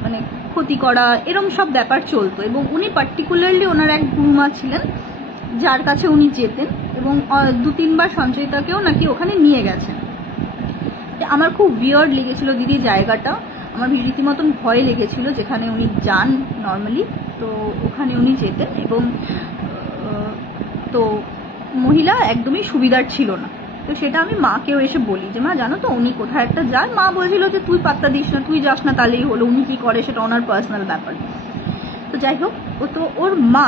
মানে ক্ষতি করা, এরম সব ব্যাপার চলতো। এবং উনি পার্টিকুলারলি ওনার এক গুরুমা ছিলেন যার কাছে উনি যেতেন, এবং 2-3 বার সঞ্চয়িতাকেও নাকি ওখানে নিয়ে গেছেন। আমার খুব উইয়ার্ড লেগেছিল দিদি জায়গাটা, আমার রীতিমতন ভয় লেগেছিল যেখানে উনি যান নর্মালি। তো ওখানে উনি যেতেন, এবং তো মহিলা একদমই সুবিধার ছিল না। তো সেটা আমি মাকেও এসে বলি যে মা জানো তো উনি কোথায় একটা যান। মা বলছিল যে তুই পাত্তা দিস না, তুই যাস না তাহলেই হলো, উনি কি করে সেটা ওনার পার্সোনাল ব্যাপার। তো যাই হোক, তো ওর মা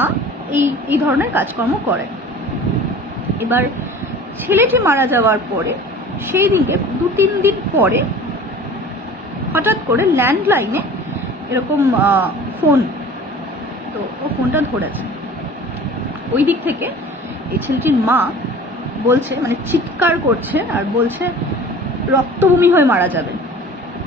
এই ধরনের কাজকর্ম করে। এবার ছেলেটি মারা যাওয়ার পরে সেই দিকে 2-3 দিন পরে হঠাৎ করে ল্যান্ডলাইনে এরকম ফোন, তো ও ফোনটা ধরেছে। ওই দিক থেকে এই ছেলেটির মা বলছে, মানে চিৎকার করছে আর বলছে রক্তবমি হয়ে মারা যাবে।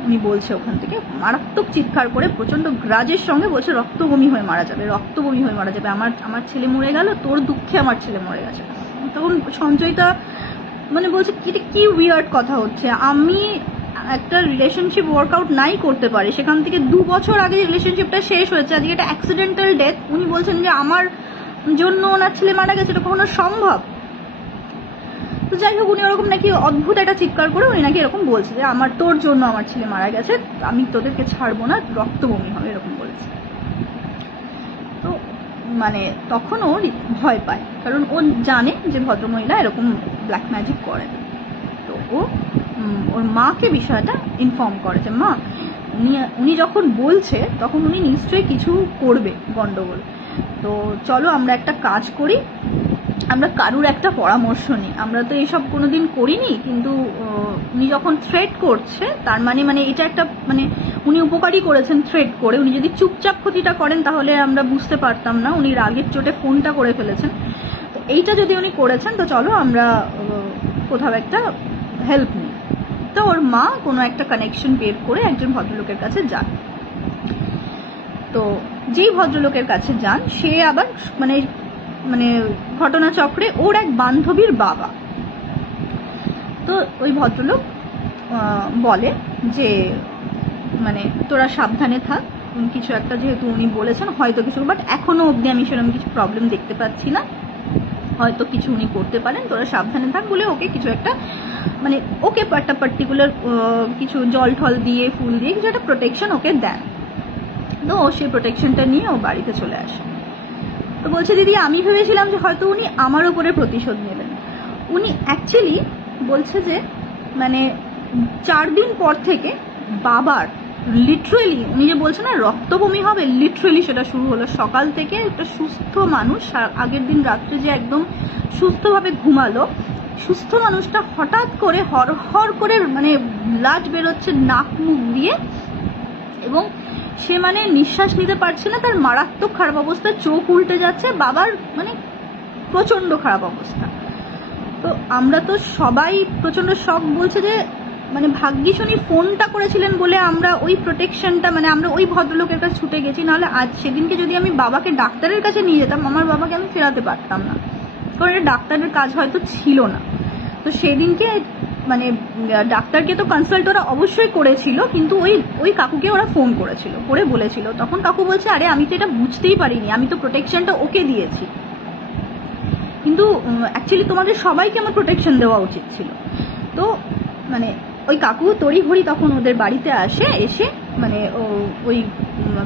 উনি বলছে ওখান থেকে মারাত্মক চিৎকার করে প্রচন্ড গ্রাজের সঙ্গে বলছে রক্তবমি হয়ে মারা যাবে, রক্তবমি হয়ে মারা যাবে, আমার ছেলে মরে গেল, তোর দুঃখে আমার ছেলে মরে গেছে। তখন সঞ্চয়িতা মানে বলছে কি উইয়ার্ড কথা হচ্ছে, আমি একটা রিলেশনশিপ ওয়ার্কআউট নাই করতে পারি, সেখান থেকে 2 বছর আগে রিলেশনশিপটা শেষ হয়েছে, আজকে এটা অ্যাক্সিডেন্টাল ডেথ। উনি বলছেন যে আমার জন্য ওনার ছেলে মারা গেছে, এটা কখনো সম্ভব? তো যাই হোক, উনি ওরকম নাকি অদ্ভুত একটা চিৎকার করে উনি নাকি এরকম বলছে যে আমার তোর জন্য আমার ছেলে মারা গেছে, আমি তোদেরকে ছাড়বো না, রক্ত বমি হবে, এরকম বলেছে। তো মানে তখন ও ভয় পায়, কারণ ও জানে যে ভদ্রমহিলা এরকম ব্ল্যাক ম্যাজিক করেন। তো ও ওর মাকে বিষয়টা ইনফর্ম করে যে মা, উনি যখন বলছে তখন উনি নিশ্চয়ই কিছু করবে গন্ডগোল, তো চলো আমরা একটা কাজ করি, আমরা কারুর একটা পরামর্শ নিই, আমরা তো এইসব কোনোদিন করিনি, কিন্তু উনি যখন থ্রেট করছে তার মানে এটা একটা মানে উনি উপকারই করেছেন থ্রেট করে। উনি যদি চুপচাপ ক্ষতিটা করেন তাহলে আমরা বুঝতে পারতাম না, উনি রাগের চোটে ফোনটা করে ফেলেছেন। তো এইটা যদি উনি করেছেন তো চলো আমরা কোথাও একটা হেল্প নিই। তো ওর মা কোনো একটা কানেকশন বের করে একজন ভদ্রলোকের কাছে যান। তো যেই ভদ্রলোকের কাছে যান সে আবার মানে মানে ঘটনাচক্রে ওর এক বান্ধবীর বাবা। তো ওই ভদ্রলোক বলে যে মানে তোরা সাবধানে থাক, কিছু একটা যেহেতু উনি বলেছেন হয়তো কিছু, বাট এখনো অবধি আমি সেরকম কিছু প্রবলেম দেখতে পাচ্ছি না, হয়তো কিছু উনি করতে পারেন, তোরা সাবধানে থাক বলে ওকে কিছু একটা মানে ওকে একটা পার্টিকুলার কিছু জল ঠল দিয়ে ফুল দিয়ে কিছু একটা প্রোটেকশন ওকে দেন। তো ও সেই প্রোটেকশনটা নিয়ে ও বাড়িতে চলে আসে। তো বলছে দিদি আমি ভেবেছিলাম যে হয়তো উনি আমার উপরে প্রতিশোধ নেবেন। উনি অ্যাকচুয়ালি বলছে যে মানে 4 দিন পর থেকে বাবার লিটারেলি উনি যে বলছে না রক্ত বমি হবে, লিটারেলি সেটা শুরু হলো। সকাল থেকে একটা সুস্থ মানুষ আগের দিন রাত্রে যে একদম সুস্থভাবে ঘুমালো, সুস্থ মানুষটা হঠাৎ করে হর করে মানে ব্লাড বেরোচ্ছে নাক মুখ দিয়ে, এবং সে মানে নিঃশ্বাস নিতে পারছে না, তার মারাত্মক খারাপ অবস্থা, চোখ উল্টে যাচ্ছে, বাবার মানে প্রচন্ড খারাপ অবস্থা। তো আমরা তো সবাই প্রচন্ড শক, বলছে যে মানে ভাগ্যিস উনি ফোনটা করেছিলেন বলে আমরা ওই প্রোটেকশনটা মানে আমরা ওই ভদ্রলোকের কাছে ছুটে গেছি, নাহলে আজ সেদিনকে যদি আমি বাবাকে ডাক্তারের কাছে নিয়ে যেতাম আমার বাবাকে আমি ফেরাতে পারতাম না, কারণ এটা ডাক্তারের কাজ হয়তো ছিল না। তো সেদিনকে মানে ডাক্তারকে তো কনসাল্ট ওরা অবশ্যই করেছিল, কিন্তু ওই কাকুকে ওরা ফোন করেছিল, করে বলেছিল, তখন কাকু বলছে আরে আমি তো এটা বুঝতেই পারিনি, আমি তো প্রোটেকশনটা ওকে দিয়েছি, কিন্তু অ্যাকচুয়ালি তোমাদের সবাইকে আমার প্রোটেকশন দেওয়া উচিত ছিল। তো মানে ওই কাকু তড়িঘড়ি তখন ওদের বাড়িতে আসে, এসে মানে ওই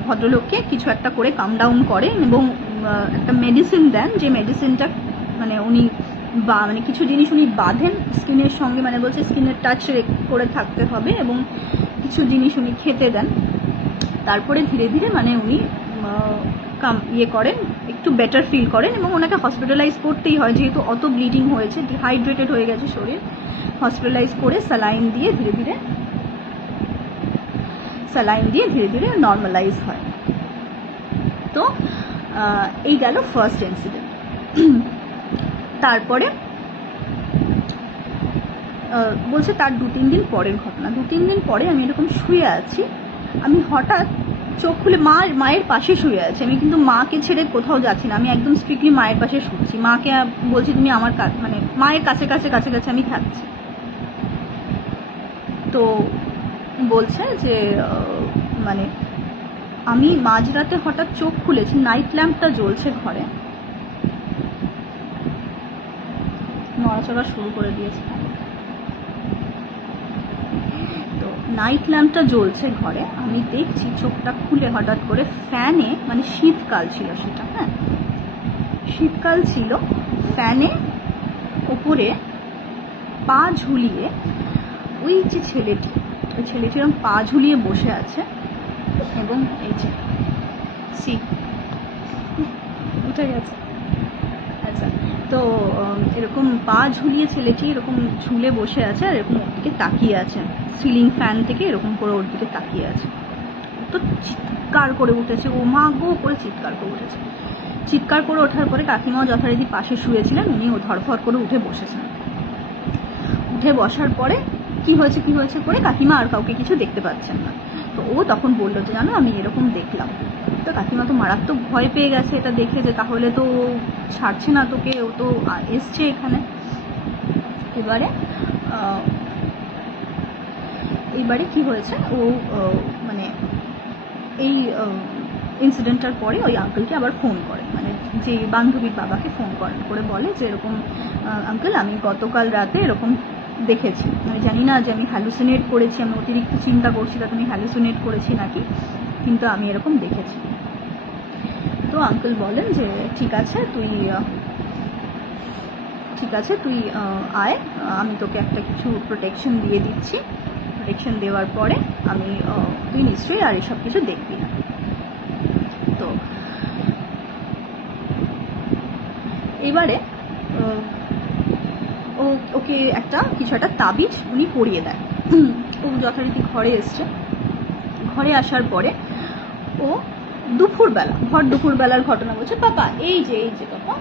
ভদ্রলোককে কিছু একটা করে কাম ডাউন করেন এবং একটা মেডিসিন দেন, যে মেডিসিনটা মানে উনি বা মানে কিছু জিনিস উনি বাঁধেন স্কিনের সঙ্গে, মানে বলছে স্কিনের টাচ করে থাকতে হবে, এবং কিছু জিনিস উনি খেতে দেন। তারপরে ধীরে ধীরে মানে উনি ইয়ে করেন, একটু বেটার ফিল করেন, এবং ওনাকে হসপিটালাইজ করতেই হয় যেহেতু অত ব্লিডিং হয়েছে, ডিহাইড্রেটেড হয়ে গেছে শরীর। হসপিটালাইজ করে স্যালাইন দিয়ে ধীরে ধীরে নর্মালাইজ হয়। তো এই গেল ফার্স্ট ইনসিডেন্ট। তারপরে বলছে তার 2-3 দিন পরের ঘটনা। 2-3 দিন পরে আমি এরকম শুয়ে আছি, আমি হঠাৎ চোখ খুলে মায়ের পাশে শুয়ে আছি, আমি কিন্তু মাকে ছেড়ে কোথাও যাচ্ছি না, আমি একদম স্ট্রিক্টলি মায়ের পাশে শুচ্ছি, মাকে বলছি তুমি আমার মানে মায়ের কাছে আমি থাকছি। তো বলছে যে মানে আমি মাঝরাতে হঠাৎ চোখ খুলেছি, নাইট ল্যাম্পটা জ্বলছে ঘরে, নড়াচড়া শুরু করে দিয়েছে। তো নাইট ল্যাম্পটা জ্বলছে ঘরে, আমি দেখছি চোখটা খুলে হঠাৎ করে ফ্যানে, মানে শীতকাল ছিল সেটা, হ্যাঁ শীতকাল ছিল, ফ্যানে ওপরে পা ঝুলিয়ে ওই যে ছেলেটি, ওই ছেলেটি এরকম পা ঝুলিয়ে বসে আছে, এবং এই যে উঠে গেছে। আচ্ছা, তো এরকম পা ঝুলিয়ে ছেলেটি এরকম ঝুলে বসে আছে, আর এরকম ওর দিকে তাকিয়ে আছে, সিলিং ফ্যান থেকে এরকম করে ওর দিকে তাকিয়ে আছে। তো চিৎকার করে উঠেছে, ও মা গো করে চিৎকার করে উঠেছে। চিৎকার করে ওঠার পরে কাকিমাও যথারীতি পাশে শুয়েছিলেন, উনি ও ধরফর করে উঠে বসেছেন। উঠে বসার পরে কি হয়েছে করে কাকিমা আর কাউকে কিছু দেখতে পাচ্ছেন না। তো ও তখন বললো যে জানো আমি এরকম দেখলাম। তো কাকিমা তো মারাত্মক ভয় পেয়ে গেছে এটা দেখে, যে তাহলে তো ছাড়ছে না তোকে, ও তো এসছে এখানে। এবারে কি হয়েছে, ও মানে এই ইনসিডেন্টটার পরে ওই আঙ্কেলকে আবার ফোন করে, মানে যে বান্ধবীর বাবাকে ফোন করে বলে যে এরকম আঙ্কেল আমি গতকাল রাতে এরকম দেখেছি, আমি জানি না যে আমি হ্যালুসিনেট করেছি, আমি অতিরিক্ত চিন্তা করছি তাতে আমি হ্যালুসিনেট করেছি নাকি, কিন্তু আমি এরকম দেখেছি। তো আঙ্কেল বলেন যে ঠিক আছে তুই আয়, আমি তোকে একটা কিছু প্রোটেকশন দিয়ে দিচ্ছি, প্রোটেকশন দেওয়ার পরে তুই নিশ্চয়ই আর এসব কিছু দেখবি না। তো এবারে ওকে কিছু একটা তাবিজ উনি পরিয়ে দেয়। ও যথারীতি ঘরে এসছে, ঘরে আসার পরে ও দুপুরবেলার ঘটনা বলছে, পাপা এই যে পাপা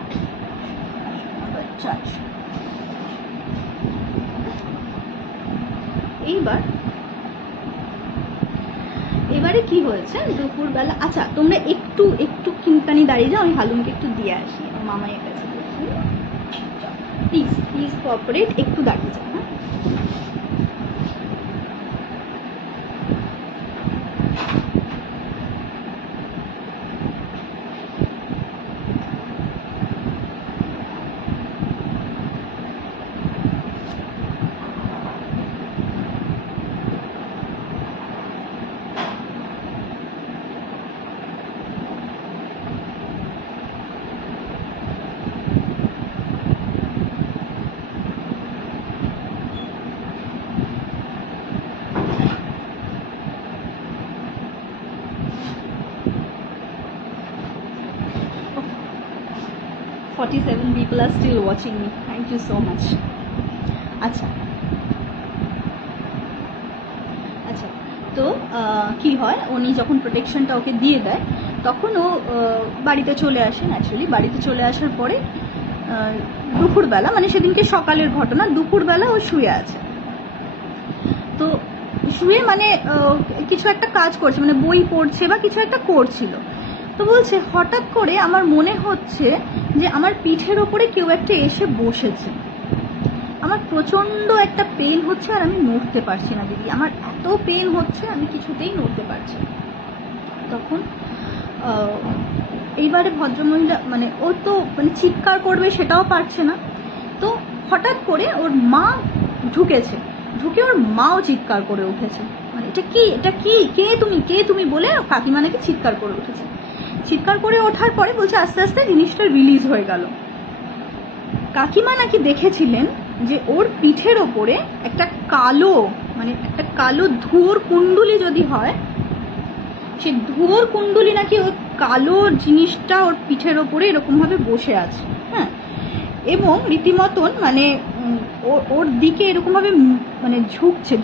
এবারে কি হয়েছে দুপুরবেলা। আচ্ছা তোমরা একটু কিনখানি দাঁড়িয়ে যাও, আমি হালুমকে একটু দিয়ে আসি আমার মামাইয়ের কাছে, প্লিজ কোঅপারেট, একটু দাঁড়িয়ে যাও। হ্যাঁ 47 people are still watching me. Thank you so much. আচ্ছা তো কি হয়, উনি যখন প্রোটেকশনটা ওকে দিয়ে দেয় তখন ও বাড়িতে চলে আসে। ন্যাচুরালি বাড়িতে চলে আসার পরে দুপুরবেলা, মানে সেদিনকে সকালের ঘটনা, দুপুরবেলা ও শুয়ে আছে। তো শুয়ে মানে কিছু একটা কাজ করছে, মানে বই পড়ছে বা কিছু একটা করছিল। তো বলছে হঠাৎ করে আমার মনে হচ্ছে যে আমার পিঠের ওপরে কেউ একটা এসে বসেছে, আমার প্রচন্ড একটা পেন হচ্ছে আর আমি নড়তে পারছি না দিদি, আমার এত পেন হচ্ছে আমি কিছুতেই নড়তে পারছি না। তখন এইবারে ভদ্রমহিলা মানে ও তো মানে চিৎকার করবে সেটাও পারছে না। তো হঠাৎ করে ওর মা ঢুকে ওর মাও চিৎকার করে উঠেছে, মানে এটা কি কে তুমি বলে কাকিমা নাকি চিৎকার করে উঠেছে। চিৎকার করে ওঠার পরে বলছে আস্তে আস্তে জিনিসটা রিলিজ হয়ে গেল। কাকিমা নাকি দেখেছিলেন যে ওর পিঠের ওপরে একটা কালো ধুয়োর কুণ্ডুলি যদি হয়, সে ধুয়োর কুণ্ডুলি নাকি ওই কালো জিনিসটা ওর পিঠের ওপরে এরকম ভাবে বসে আছে। হ্যাঁ, এবং রীতিমতন মানে ওর দিকে এরকম ভাবে মানে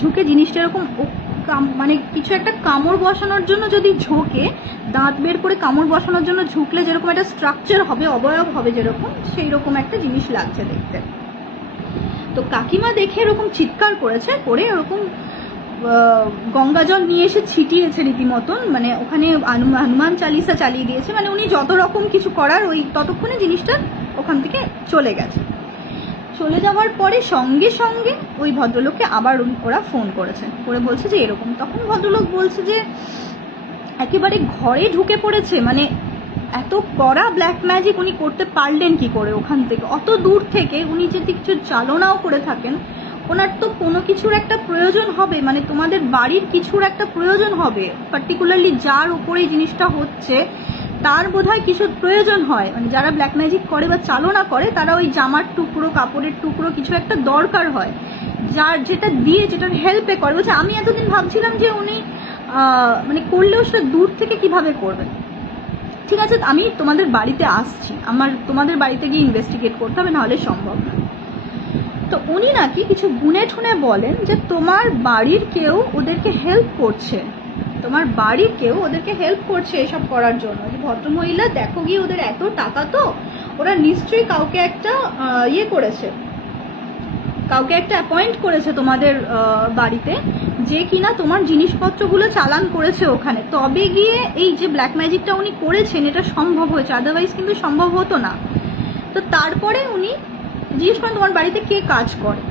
ঝুঁকে জিনিসটা এরকম মানে কিছু একটা কামড় বসানোর জন্য যদি ঝোঁকে, দাঁত বের করে কামড় বসানোর জন্য ঝুঁকলে যেরকম একটা স্ট্রাকচার হবে, অবয়ব হবে যেরকম, সেই রকম একটা জিনিস লাগছে দেখতে। তো কাকিমা দেখে এরকম চিৎকার করেছে, করে এরকম গঙ্গা জল নিয়ে এসে ছিটিয়েছে রীতিমতন, মানে ওখানে হনুমান চালিসা চালিয়ে দিয়েছে, মানে উনি যত রকম কিছু করার ওই ততক্ষণে জিনিসটা ওখান থেকে চলে গেছে। চলে যাওয়ার পরে সঙ্গে সঙ্গে ওই ভদ্রলোককে আবার ওরা ফোন করেছে, করে বলছে যে এরকম। তখন ভদ্রলোক বলছে যে একেবারে ঘরে ঢুকে পড়েছে, মানে এত কড়া ব্ল্যাক ম্যাজিক উনি করতে পারলেন কি করে ওখান থেকে, অত দূর থেকে উনি যদি কিছু চালনাও করে থাকেন, ওনার তো কোনো কিছুর একটা প্রয়োজন হবে, মানে তোমাদের বাড়ির কিছুর একটা প্রয়োজন হবে, পার্টিকুলারলি যার উপরে এই জিনিসটা হচ্ছে তার বোধহয় কিছুর প্রয়োজন হয়, মানে যারা ব্ল্যাক ম্যাজিক করে বা চালনা করে তারা ওই জামার টুকরো, কাপড়ের টুকরো কিছু একটা দরকার হয়, যেটার হেল্পে করে। বলছে আমি এতদিন ভাবছিলাম যে উনি মানে করলেও সেটা দূর থেকে কিভাবে করবেন। ঠিক আছে, আমি তোমাদের বাড়িতে আসছি, তোমাদের বাড়িতে গিয়ে ইনভেস্টিগেট করতে হবে, নাহলে সম্ভব না। তো উনি নাকি কিছু গুনে ঠুনে বলেন যে তোমার বাড়ির কেউ ওদেরকে হেল্প করছে এসব করার জন্য। যে ভদ্রমহিলা দেখো গিয়ে ওদের এত টাকা, তো ওরা নিশ্চয়ই কাউকে একটা অ্যাপয়েন্ট করেছে তোমাদের বাড়িতে, যে কিনা তোমার জিনিসপত্রগুলো চালান করেছে ওখানে, তবে গিয়ে এই যে ব্ল্যাক ম্যাজিকটা উনি করেছেন এটা সম্ভব হয়েছে, আদারওয়াইজ কিন্তু সম্ভব হতো না। তো তারপরে উনি জিজ্ঞেস করেন তোমার বাড়িতে কে কাজ করে,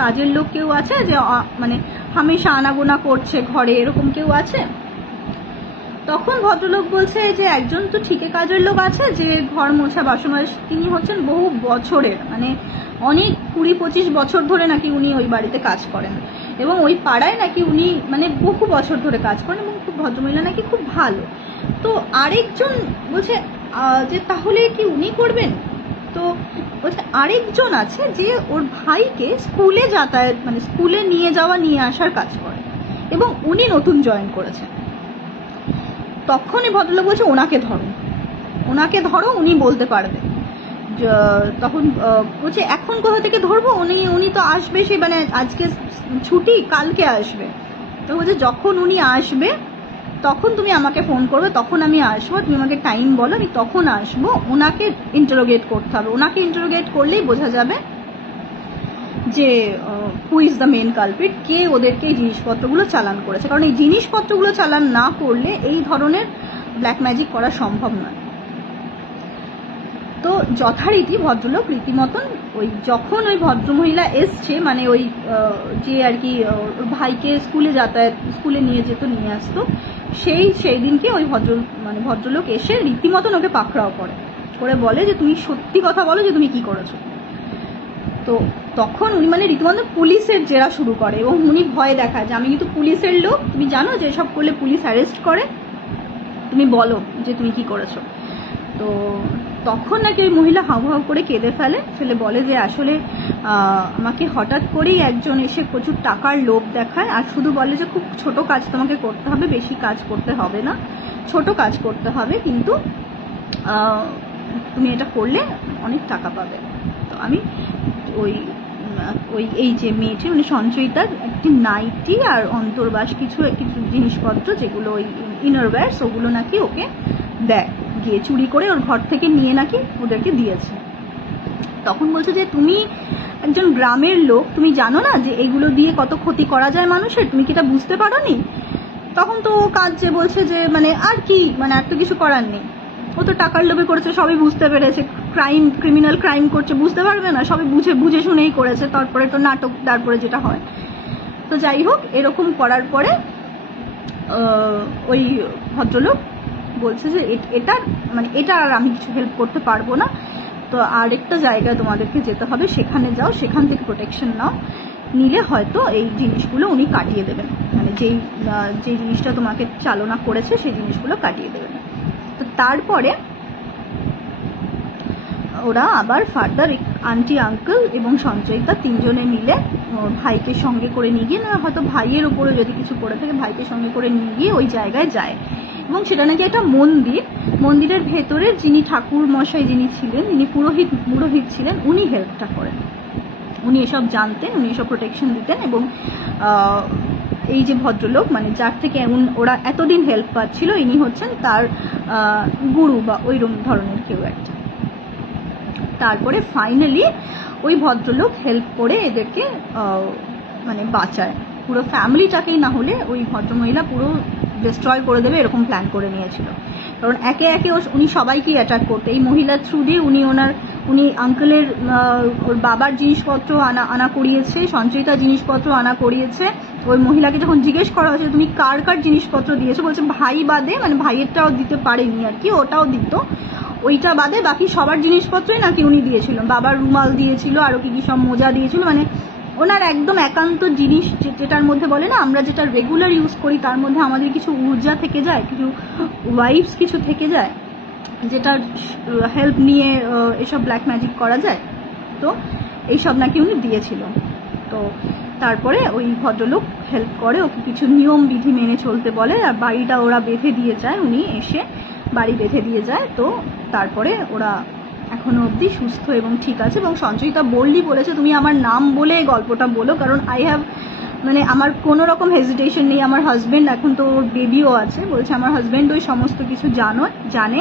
কাজের লোক কেউ আছে যে মানে হামেশা আনাগোনা করছে ঘরে, এরকম কেউ আছে? তখন ভদ্রলোক বলছে যে একজন তো ঠিকে কাজের লোক আছে যে ঘর মোছা বাসন মাজে, তিনি হচ্ছেন বহু বছরের, মানে অনেক 20-25 বছর ধরে নাকি উনি ওই বাড়িতে কাজ করেন এবং ওই পাড়ায় নাকি উনি মানে বহু বছর ধরে কাজ করেন এবং খুব ভদ্রমহিলা নাকি খুব ভালো। তো আরেকজন বলছে যে তাহলে কি উনি করবেন? তো বলছে আরেকজন আছে যে ওর ভাইকে স্কুলে যাতায়াত মানে স্কুলে নিয়ে যাওয়া নিয়ে আসার কাজ করে এবং উনি নতুন জয়েন করেছেন। তখনই ভদ্রলোক বলছে ওনাকে ধরো, উনি বলতে পারবে। তখন বলছে এখন কোথা থেকে ধরবো, উনি তো আসবে, সে মানে আজকে ছুটি, কালকে আসবে। তো বলছে যখন উনি আসবে তখন তুমি আমাকে ফোন করবে, তখন আমি আসবো, তুমি আমাকে টাইম বলো, আমি তখন আসবো। ওনাকে ইন্টারোগেট করতে হবে, ওনাকে ইন্টারোগেট করলেই বোঝা যাবে যে who is the main culprit, কে ওদেরকে এই জিনিসপত্রগুলো চালান করেছে। কারণ এই জিনিসপত্রগুলো চালান না করলে এই ধরনের ব্ল্যাক ম্যাজিক করা সম্ভব নয়। তো যথারীতি ভদ্রলোক রীতিমতন ওই যখন ওই ভদ্রমহিলা এসছে মানে ওই যে আর কি ভাইকে স্কুলে নিয়ে যেত, নিয়ে আসতো, সেই দিনকে ওই ভদ্রলোক এসে রীতিমতন ওকে পাকড়াও করে বলে যে তুমি সত্যি কথা বলো যে তুমি কি করেছো। তো তখন উনি মানে রীতিমতো পুলিশের জেরা শুরু করে এবং উনি ভয় দেখায় যে আমি কিন্তু পুলিশের লোক, তুমি জানো যে এসব করলে পুলিশ অ্যারেস্ট করে, তুমি বলো যে তুমি কি করেছো। তো তখন নাকি ওই মহিলা হাউ করে কেঁদে ফেলে বলে যে আসলে আমাকে হঠাৎ করেই একজন এসে প্রচুর টাকার লোভ দেখায় আর শুধু বলে যে খুব ছোট কাজ তোমাকে করতে হবে, বেশি কাজ করতে হবে না, ছোট কাজ করতে হবে, কিন্তু তুমি এটা করলে অনেক টাকা পাবে। তো আমি ওই এই যে মেয়েটি উনি সঞ্চয়িতার একটি নাইটি আর অন্তর্বাস কিছু জিনিসপত্র যেগুলো ওই ইনারওয়্যার্স ওগুলো নাকি ওকে দেয়, গিয়ে চুরি করে ওর ঘর থেকে নিয়ে নাকি ওদেরকে দিয়েছে। তখন বলছে যে তুমি একজন গ্রামের লোক, তুমি জানো না যে এগুলো দিয়ে কত ক্ষতি করা যায় মানুষের, তুমি কি এটা বুঝতে পারোনি? তখন তো ও কাঁদছে, বলছে যে মানে আর কি, মানে আর তো কিছু করার নেই, ও তো টাকার লোভে করেছে, সবই বুঝতে পেরেছে, ক্রিমিনাল ক্রাইম করছে, বুঝতে পারবে না, সবই বুঝে শুনেই করেছে, তারপরে তো নাটক, তারপরে যেটা হয়। তো যাই হোক, এরকম করার পরে ওই ভদ্রলোক বলছে যে এটা আর আমি কিছু হেল্প করতে পারবো না, তো আরেকটা জায়গায় তোমাদেরকে যেতে হবে, সেখানে যাও, সেখান থেকে প্রোটেকশন নাও, নিলে হয়তো এই জিনিসগুলো উনি কাটিয়ে দেবেন, মানে যে জিনিসটা তোমাকে চালনা করেছে সেই জিনিসগুলো কাটিয়ে দেবেন। তো তারপরে ওরা আবার ফার্দার আন্টি আঙ্কেল এবং সঞ্চয়িতা তিনজনে মিলে ভাইকে সঙ্গে করে নিয়ে গিয়ে, না হয়তো ভাইয়ের উপরে যদি কিছু করে থাকে ভাইকে সঙ্গে করে নিয়ে গিয়ে ওই জায়গায় যায় এবং সেটা নাকি একটা মন্দিরের ভেতরে যিনি ঠাকুর মশাই যিনি ছিলেন, যিনি পুরোহিত ছিলেন, উনি হেল্পটা করেন, উনি এসব জানতেন, উনি এসব প্রোটেকশন দিতেন এবং এই যে ভদ্রলোক মানে যার থেকে ওরা এতদিন হেল্প পাচ্ছিল, ইনি হচ্ছেন তার গুরু বা ওইরকম ধরনের কেউ একটা। তারপরে ফাইনালি ওই ভদ্রলোক হেল্প করে এদেরকে মানে বাঁচায়, পুরো ফ্যামিলিটাকেই, না হলে ওই ভদ্রমহিলা পুরো ডিস্ট্রয় করে দেবে এরকম প্ল্যান করে নিয়েছিল। কারণ একে একে উনি সবাইকেই অ্যাটাক করতে, এই মহিলার থ্রু দিয়ে উনি আঙ্কেলের ওর বাবার জিনিসপত্র আনা করিয়েছে, সঞ্চয়িতার জিনিসপত্র আনা করিয়েছে। ওই মহিলাকে যখন জিজ্ঞেস করা হয়েছে তুমি কার জিনিসপত্র দিয়েছো, বলছে ভাই বাদে, মানে ভাইয়েরটাও দিতে পারেনি আর কি, ওটাও দিত, ওইটা বাদে বাকি সবার জিনিসপত্রই নাকি উনি দিয়েছিলেন, বাবার রুমাল দিয়েছিল, আরো কি সব মোজা দিয়েছিল, মানে ওনার একদম একান্ত জিনিস, যেটার মধ্যে বলে না আমরা যেটা রেগুলার ইউজ করি তার মধ্যে আমাদের কিছু ঊর্জা থেকে যায়, কিছু ওয়াইবস কিছু থেকে যায়, যেটা হেল্প নিয়ে এসব ব্ল্যাক ম্যাজিক করা যায়, তো এইসব নাকি উনি দিয়েছিল। তো তারপরে ওই ভদ্রলোক হেল্প করে, ওকে কিছু নিয়ম বিধি মেনে চলতে বলে, আর বাড়িটা ওরা বেঁধে দিয়ে যায়, উনি এসে বাড়ি বেঁধে দিয়ে যায়। তো তারপরে ওরা এখনো অবধি সুস্থ এবং ঠিক আছে, এবং সঞ্চয়িতা বলেছে তুমি আমার নাম বলে গল্পটা বলো, কারণ মানে আমার কোনো রকম হেজিটেশন নেই, আমার হাজবেন্ড, এখন তো ওর বেবিও আছে, বলছে আমার হাজবেন্ড ওই সমস্ত কিছু জানে,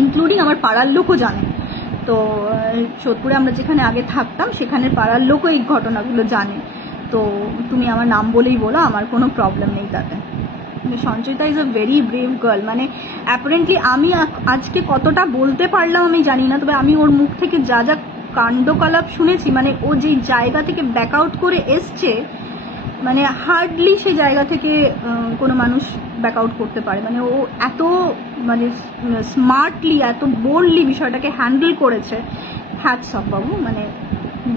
ইনক্লুডিং আমার পাড়ার লোকও জানে। তো সোদপুরে আমরা যেখানে আগে থাকতাম সেখানে পাড়ার লোকও এই ঘটনাগুলো জানে, তো তুমি আমার নাম বলেই বলো, আমার কোনো প্রবলেম নেই তাতে। Sanchayita is a very brave girl, মানে অ্যাপারেন্টলি আমি আজকে কতটা বলতে পারলাম আমি জানি না, তবে আমি ওর মুখ থেকে যা কাণ্ডকলাপ শুনেছি, মানে ও যেই জায়গা থেকে ব্যাক আউট করে এসছে, মানে হার্ডলি সেই জায়গা থেকে কোনো মানুষ ব্যাক আউট করতে পারে। মানে ও এত মানে স্মার্টলি, এত বোল্ডলি বিষয়টাকে হ্যান্ডেল করেছে। হ্যাটস অফ বাবু, মানে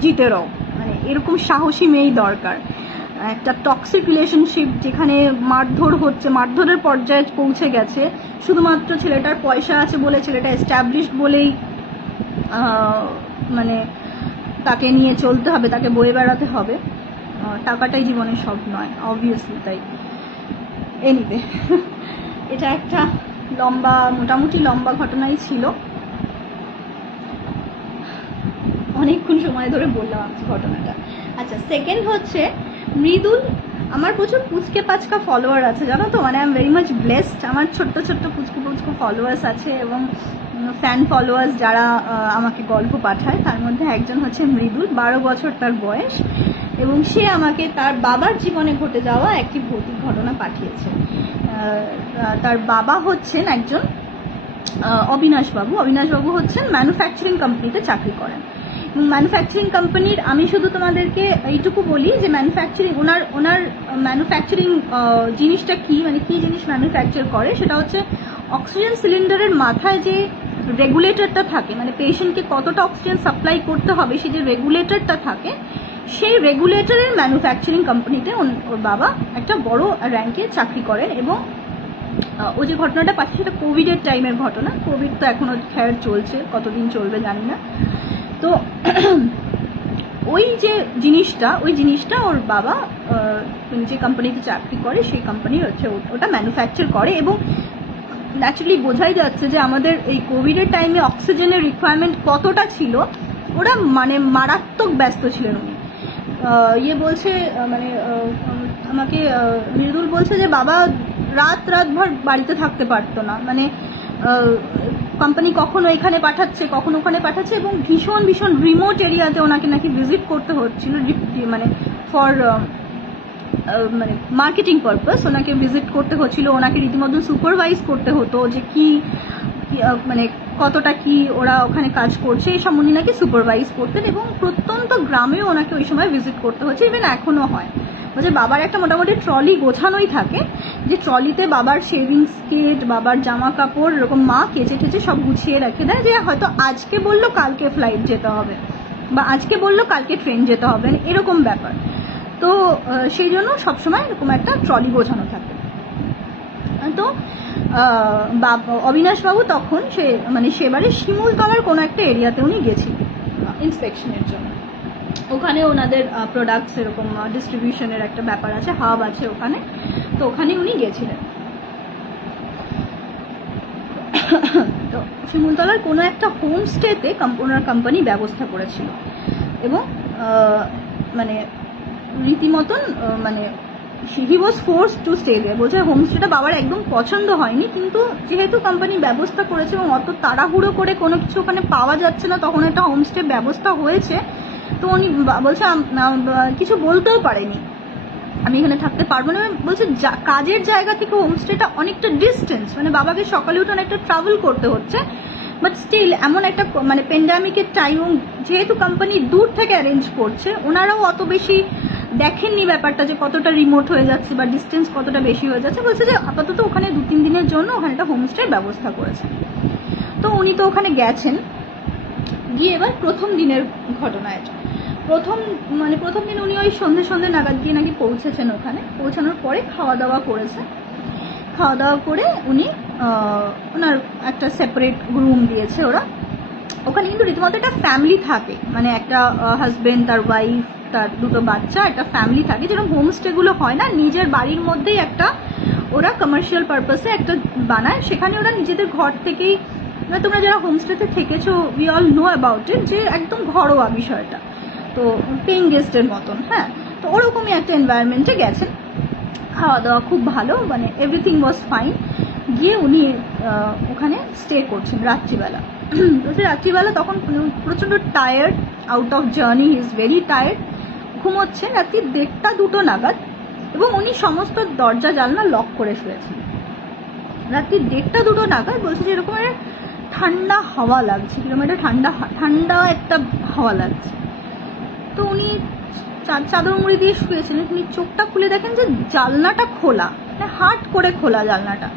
জিতে রও। মানে এরকম সাহসী মেয়েই দরকার। একটা টক্সিক রিলেশনশিপ যেখানে মারধর হচ্ছে, মারধরের পর্যায়ে পৌঁছে গেছে, শুধুমাত্র ছেলেটার পয়সা আছে বলে, ছেলেটা এস্টাবলিশড বলেই মানে তাকে নিয়ে চলতে হবে, তাকে বয়ে বেড়াতে হবে। টাকাটাই জীবনের সব নয়, অবভিয়াসলি। তাই এনিওয়ে, এটা একটা লম্বা, মোটামুটি লম্বা ঘটনাই ছিল। অনেকক্ষণ সময় ধরে বললাম আমি ঘটনাটা। আচ্ছা, সেকেন্ড হচ্ছে মৃদুল। আমার প্রচুর পুচকে পাচকা ফলোয়ার আছে, জানো তো। মানে I am very much blessed. আমার ছোট্ট ছোট্ট পুচকু পুচকু ফলোয়ার্স আছে এবং ফ্যান ফলোয়ার্স যারা আমাকে গল্প পাঠায়। তার মধ্যে একজন হচ্ছে মৃদুল, 12 বছর তার বয়স, এবং সে আমাকে তার বাবার জীবনে ঘটে যাওয়া একটি ভৌতিক ঘটনা পাঠিয়েছে। তার বাবা হচ্ছেন একজন অবিনাশবাবু। অবিনাশবাবু হচ্ছেন ম্যানুফ্যাকচারিং কোম্পানিতে চাকরি করেন। ম্যানুফ্যাকচারিং কোম্পানির আমি শুধু তোমাদেরকে এইটুকু বলি যে ম্যানুফ্যাকচারিং, ওনার ম্যানুফ্যাকচারিং জিনিসটা কি, মানে কি জিনিস ম্যানুফ্যাকচার করে, সেটা হচ্ছে অক্সিজেন সিলিন্ডারের মাথায় যে রেগুলেটরটা থাকে, মানে পেশেন্টকে কতটা অক্সিজেন সাপ্লাই করতে হবে সেই যে রেগুলেটরটা থাকে, সেই রেগুলেটরের ম্যানুফ্যাকচারিং কোম্পানিতে ওর বাবা একটা বড় র্যাঙ্কে চাকরি করেন। এবং ও যে ঘটনাটা পাচ্ছে সেটা কোভিডের টাইমের ঘটনা। কোভিড তো এখনো খেয়ার চলছে, কতদিন চলবে জানি না। তো ওই জিনিসটা ওর বাবা যে কোম্পানিতে চাকরি করে সেই কোম্পানি হচ্ছে ওটা ম্যানুফ্যাকচার করে। এবং ন্যাচারালি বোঝাই যাচ্ছে যে আমাদের এই কোভিডের টাইমে অক্সিজেনের রিকোয়ারমেন্ট কতটা ছিল। ওরা মানে মারাত্মক ব্যস্ত ছিলেন উনি। বলছে মানে আমাকে মৃদুল বলছে যে বাবা রাতভর বাড়িতে থাকতে পারতো না। মানে কোম্পানি কখনো এখানে পাঠাচ্ছে, কখনো ওখানে পাঠাচ্ছে, এবং ভীষণ ভীষণ রিমোট এরিয়াতে ওনাকে নাকি ভিজিট করতে হচ্ছিল, মানে ফর মানে মার্কেটিং পারপাস ওনাকে ভিজিট করতে হচ্ছিল। ওনাকে রীতিমতো সুপারভাইজ করতে হতো যে কি মানে কতটা কি ওরা ওখানে কাজ করছে এই সম্বন্ধে নাকি সুপারভাইজ করতেন। এবং প্রত্যন্ত গ্রামেও ওনাকে ওই সময় ভিজিট করতে হচ্ছে, ইভেন এখনো হয়। বলছে বাবার একটা মোটামুটি ট্রলি গোছানোই থাকে, যে ট্রলিতে বাবার শেভিংস কিট, বাবার জামা কাপড় এরকম মা কেচে টেচে সব গুছিয়ে রেখে দেয়, যে হয়তো আজকে বললো কালকে ফ্লাইট যেতে হবে, বা আজকে বললো কালকে ট্রেন যেতে হবে, এরকম ব্যাপার। তো সেই জন্য সবসময় এরকম একটা ট্রলি গোছানো থাকে। তো অবিনাশবাবু তখন সেবারে শিমুলতলার কোনো একটা এরিয়াতে উনি গেছিলেন ইন্সপেকশনের জন্য। ওখানে ওনাদের প্রোডাক্টস এরকম ডিস্ট্রিবিউশনের একটা ব্যাপার আছে, হাব আছে ওখানে। তো ওখানে উনি গেছিলেন। তো শিমুলতলার কোনো একটা হোমস্টেতে ওনার কোম্পানি ব্যবস্থা করেছিল, এবং মানে রীতিমতন মানে হি ওয়াজ ফোর্সড টু স্টে দেয়ার। বলছে হোমস্টেটা বাবার একদম পছন্দ হয়নি, কিন্তু যেহেতু কোম্পানি ব্যবস্থা করেছে এবং অত তাড়াহুড়ো করে কোনো কিছু ওখানে পাওয়া যাচ্ছে না, তখন একটা হোমস্টে ব্যবস্থা হয়েছে। তো উনি বলছে কিছু বলতেও পারেনি, আমি এখানে থাকতে পারবো না। বলছে কাজের জায়গা থেকে হোমস্টেটা অনেকটা ডিস্টেন্স, মানে বাবাকে সকালে উঠে অনেকটা ট্রাভেল করতে হচ্ছে। বাট স্টিল এমন একটা মানে প্যান্ডামিকের টাইম, যেহেতু কোম্পানি দূর থেকে অ্যারেঞ্জ করছে, ওনারাও অত বেশি দেখেননি ব্যাপারটা যে কতটা রিমোট হয়ে যাচ্ছে বা ডিস্টেন্স কতটা বেশি হয়ে যাচ্ছে। বলছে যে আপাতত ওখানে 2-3 দিনের জন্য ওখানে একটা হোমস্টের ব্যবস্থা করেছে। তো উনি তো ওখানে গেছেন, গিয়ে এবার প্রথম দিনের ঘটনা এটা। প্রথম দিন উনি ওই সন্ধে নাগাদ গিয়ে নাকি পৌঁছেছেন ওখানে। পৌঁছানোর পরে খাওয়া দাওয়া করেছে। খাওয়া দাওয়া করে উনি ওনার একটা সেপারেট রুম দিয়েছে ওরা। ওখানে কিন্তু রীতিমতো একটা ফ্যামিলি থাকে, মানে একটা হাজবেন্ড, তার ওয়াইফ, তার 2টো বাচ্চা, একটা ফ্যামিলি থাকে। যেরকম হোমস্টেগুলো হয় না, নিজের বাড়ির মধ্যেই একটা ওরা কমার্শিয়াল পারপাসে একটা বানায়, সেখানে ওরা নিজেদের ঘর থেকেই, তোমরা যারা হোমস্টেতে থেকেছো we all know about it, যে একদম ঘরোয়া বিষয়টা, তো পেইং গেস্টের মতন। হ্যাঁ, তো ওরকমই একটা এনভায়রনমেন্টে গেছেন। খাওয়া দাওয়া খুব ভালো, মানে এভরিথিং ওয়াজ ফাইন। গিয়ে উনি ওখানে স্টে করছেন রাত্রিবেলা। রাত্রিবেলা তখন প্রচণ্ড tired, out of journey, he is very tired. ঘুমোচ্ছেন রাত্রি 1:30-2টো নাগাদ, এবং উনি সমস্ত দরজা জানলা লক করে শুয়েছেন। রাত্রি 1:30-2টো নাগাদ বলছে যে এরকম একটা ঠান্ডা হাওয়া লাগছে, কিরকম একটা ঠান্ডা একটা হাওয়া লাগছে। তো উনি চাদর মুড়ি দিয়ে শুয়েছিলেন, তিনি চোখটা খুলে দেখেন যে জানলাটা খোলা, মানে হাট করে খোলা জানলাটা।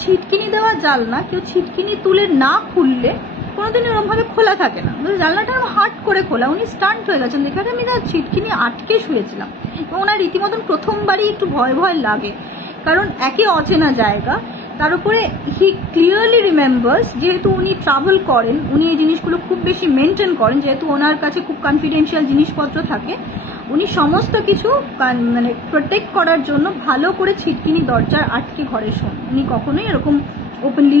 ছিটকিনি দেওয়া জানলা, কেউ ছিটকিনি তুলে না খুললে কোনোদিন এরকম ভাবে খোলা থাকে না, জানলাটা হাট করে খোলা। উনি স্টান্ট হয়ে গেছেন দেখে, আমি না ছিটকিনি আটকে শুয়েছিলাম। এবং ওনার রীতিমতন প্রথমবারই একটু ভয় ভয় লাগে, কারণ একে অচেনা জায়গা, তার উপরে হি ক্লিয়ারলি রিমেম্বার্স, যেহেতু উনি ট্রাভেল করেন, উনি এই জিনিসগুলো খুব বেশি মেনটেন করেন, যেহেতু ওনার কাছে খুব কনফিডেন্সিয়াল জিনিসপত্র থাকে, উনি সমস্ত কিছু মানে প্রোটেক্ট করার জন্য ভালো করে ছিটকিনি দরজার আটকে ঘরে শোন। উনি কখনোই এরকম ওপেনলি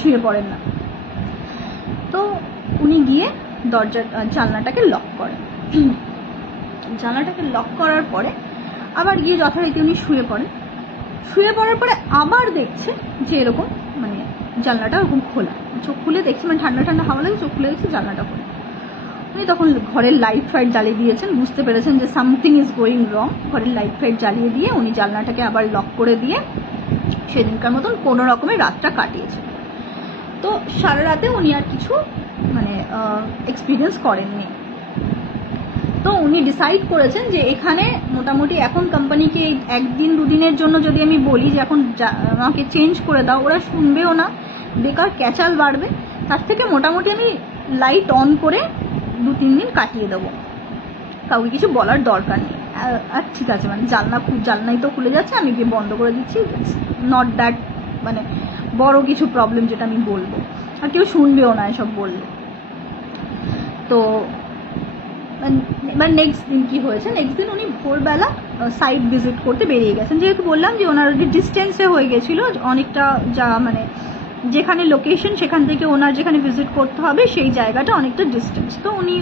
শুয়ে পড়েন না। তো উনি গিয়ে জানলাটাকে লক করেন। জানলাটাকে লক করার পরে আবার গিয়ে যথারীতি উনি শুয়ে পড়েন। শুয়ে পড়ার পরে আবার দেখছে যে এরকম মানে জানলাটা ওরকম খোলা। চোখ খুলে দেখছে, মানে ঠান্ডা ঠান্ডা হাওয়া লাগে, চোখ খুলে দেখছে জানলাটা খোলা। উনি তখন ঘরের লাইট ফাইট জ্বালিয়ে দিয়েছেন, বুঝতে পেরেছেন যে সামথিং ইজ গোয়িং রং। ঘরের লাইট ফাইট জ্বালিয়ে দিয়ে উনি জানলাটাকে আবার লক করে দিয়ে সেদিনকার মতন কোনো রকমের রাতটা কাটিয়েছেন। তো সারা রাতে উনি আর কিছু মানে এক্সপিরিয়েন্স করেননি। তো উনি ডিসাইড করেছেন যে এখানে মোটামুটি এখন কোম্পানিকে একদিন দুদিনের জন্য যদি আমি বলি যে এখন আমাকে চেঞ্জ করে দাও, ওরা শুনবেও না, বেকার ক্যাচাল বাড়বে, তার থেকে মোটামুটি আমি লাইট অন করে 2-3 দিন কাটিয়ে দেবো, কাউকে কিছু বলার দরকার নেই। আর ঠিক আছে, মানে জানলাই তো খুলে যাচ্ছে, আমি গিয়ে বন্ধ করে দিচ্ছি, নট দ্যাট মানে বড় কিছু প্রবলেম যেটা আমি বলবো, আর কেউ শুনবেও না এসব বললে। তো এবার নেক্সট দিন কি হয়েছে, নেক্সট দিন উনি ভোরবেলা সাইট ভিজিট করতে বেরিয়ে গেছেন। যেহেতু বললাম যে ওনার ডিস্টেন্সে হয়ে গেছিল অনেকটা, যা মানে যেখানে লোকেশন সেখান থেকে ওনার যেখানে ভিজিট করতে হবে সেই জায়গাটা অনেকটা ডিস্টেন্স। তো উনি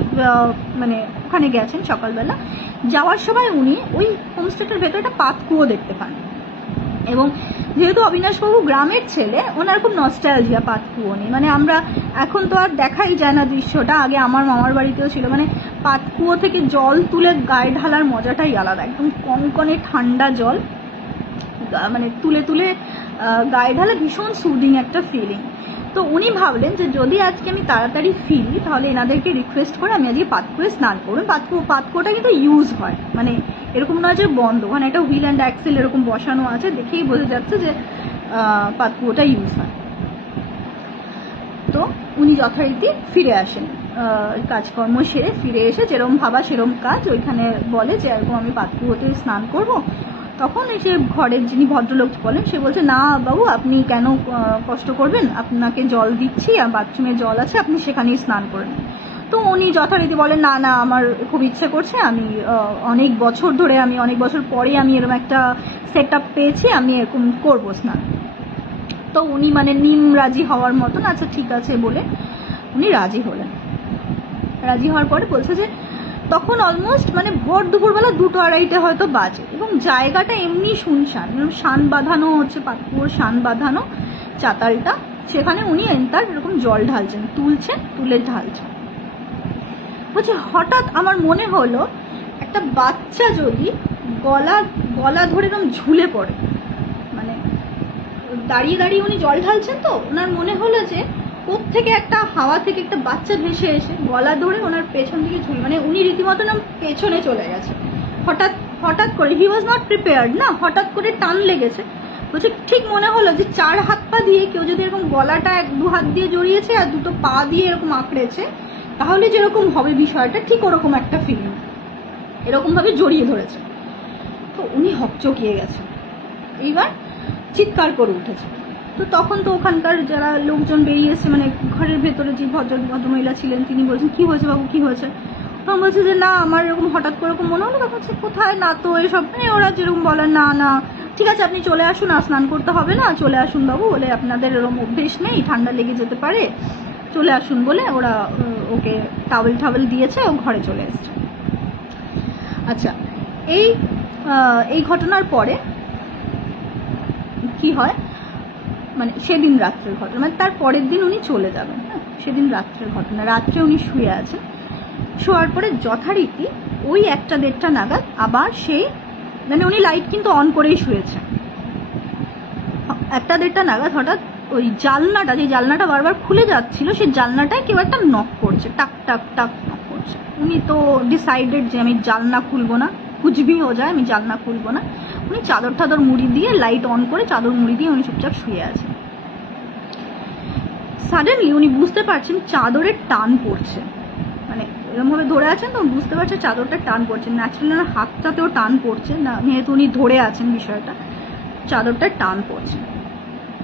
মানে ওখানে গেছেন সকালবেলা। যাওয়ার সময় উনি ওই হোমস্টেটার ভেতরে একটা পাতকুয়ো দেখতে পান, এবং যেহেতু অবিনাশবাবু গ্রামের ছেলে, ওনার খুব নস্টালজিয়া পাতকুয়ো নিয়ে। মানে আমরা এখন তো আর দেখাই যায় না দৃশ্যটা, আগে আমার মামার বাড়িতেও ছিল, মানে পাতকুয়ো থেকে জল তুলে গায়ে ঢালার মজাটাই আলাদা, একদম কনকনে ঠান্ডা জল মানে তুলে তুলে গায়ে ঢালা, ভীষণ সুদিং একটা ফিলিং। তো উনি ভাবলেন যে যদি আজকে আমি তাড়াতাড়ি ফিরি তাহলে এনাদেরকে রিকোয়েস্ট করে আমি আজকে পাতকুয়োয় স্নান করুন। পাতকুয়োটা কিন্তু ইউজ হয়, মানে এরকম নয় যে বন্ধ, ওখানে একটা হুইল অ্যান্ড অ্যাক্সেল এরকম বসানো আছে, দেখেই বোঝা যাচ্ছে যে পাতকুয়োটা ইউজ হয়। তো উনি যথারীতি ফিরে আসেন, কাজকর্ম সেরে ফিরে এসে যেরকম ভাবা সেরকম কাজ, ওইখানে বলে যে এরকম আমি পাতকুয়োতে স্নান করব। তখন এসে ঘরের যিনি ভদ্রলোক বলেন, সে বলছে না বাবু, আপনি কেন কষ্ট করবেন, আপনাকে জল দিচ্ছি, আর বাথরুমে জল আছে, আপনি সেখানেই স্নান করেন। তো উনি যথারীতি বলেন না না, আমার খুব ইচ্ছে করছে, আমি অনেক বছর ধরে, আমি অনেক বছর পরে আমি এরকম একটা সেট আপ পেয়েছি, আমি এরকম করবো স্নান। তো উনি মানে নিম রাজি হওয়ার মতন আচ্ছা ঠিক আছে বলে উনি রাজি হলেন। রাজি হওয়ার পরে বলছে যে তখন অলমোস্ট মানে ভোর দুপুরবেলা 2-2:30 হয়তো বাজে, এবং জায়গাটা এমনি শুনশান, শান বাঁধানো হচ্ছে, পাতকুয়োর শান বাঁধানো চাতালটা, সেখানে উনি এন্টার এরকম জল ঢালছেন, তুলে ঢালছেন। বলছে হঠাৎ আমার মনে হলো একটা বাচ্চা যদি গলা ধরে এরকম ঝুলে পড়ে, মানে দাঁড়িয়ে দাঁড়িয়ে উনি জল ঢালছেন, তো ওনার মনে হলো যে কোত্থেকে একটা হাওয়া থেকে একটা বাচ্চা ভেসে এসে গলা ধরে ওনার পেছন দিকে ঝুলে, মানে উনি রীতিমতো পেছনে চলে গেছে হঠাৎ করে। হি ওয়াজ নট প্রিপেয়ার্ড না, হঠাৎ করে টান লেগেছে। বলছে ঠিক মনে হলো যে 4 হাত পা দিয়ে কেউ যদি এরকম গলাটা 1-2 হাত দিয়ে জড়িয়েছে আর 2টো পা দিয়ে এরকম আঁকড়েছে, তাহলে যেরকম হবে বিষয়টা ঠিক ওরকম একটা ফিলিং, এরকম ভাবে জড়িয়ে ধরেছে। তো উনি হকচকিয়ে গেছেন, এইবার চিৎকার করে উঠেছে। তো তখন তো ওখানকার যারা লোকজন বেরিয়ে এসে, মানে ঘরের ভেতরে যে ভদ্রমহিলা ছিলেন তিনি বলছেন কি হয়েছে বাবু, কি হয়েছে? তখন বলছে যে না আমার এরকম হঠাৎ করে এরকম মনে হলো। তখন হচ্ছে কোথায়, না তো এসব, মানে ওরা যেরকম বলেন না না ঠিক আছে আপনি চলে আসুন, আর স্নান করতে হবে না, চলে আসুন বাবু, বলে আপনাদের এরকম অভ্যেস নেই, ঠান্ডা লেগে যেতে পারে, চলে আসুন বলে ওরা ওকে টাওয়েল দিয়েছে, ও ঘরে চলে এসছে। আচ্ছা, এই ঘটনার পরে কি হয়, মানে সেদিন রাত্রের ঘটনা, মানে তার পরের দিন উনি চলে যাবেন। হ্যাঁ, সেদিন রাত্রের ঘটনা, রাত্রে উনি শুয়ে আছেন। শোয়ার পরে যথারীতি ওই 1-1:30 নাগাদ আবার সেই, মানে উনি লাইট কিন্তু অন করেই শুয়েছেন, 1-1:30 নাগাদ হঠাৎ ওই জানলাটা, যে জানলাটা বারবার খুলে যাচ্ছিল, সেই জানলাটায় কেউ একটা নক করছে, টাক টাক টাক নক করছে। উনি তো ডিসাইডেড যে আমি জানলা খুলবো না, কুছ ভি হো যায় আমি জানলা খুলবো না। উনি চাদর টাদর মুড়ি দিয়ে, লাইট অন করে চাদর মুড়ি দিয়ে উনি চুপচাপ শুয়ে আছেন। সাডেনলি উনি বুঝতে পারছেন চাদরের টান পড়ছে, মানে এরকমভাবে ধরে আছেন তো বুঝতে পারছে চাদরটা টান পড়ছে, ন্যাচারালি ওনার হাতটাতেও টান পড়ছে না, যেহেতু উনি ধরে আছেন বিষয়টা, চাদরটা টান পড়ছে।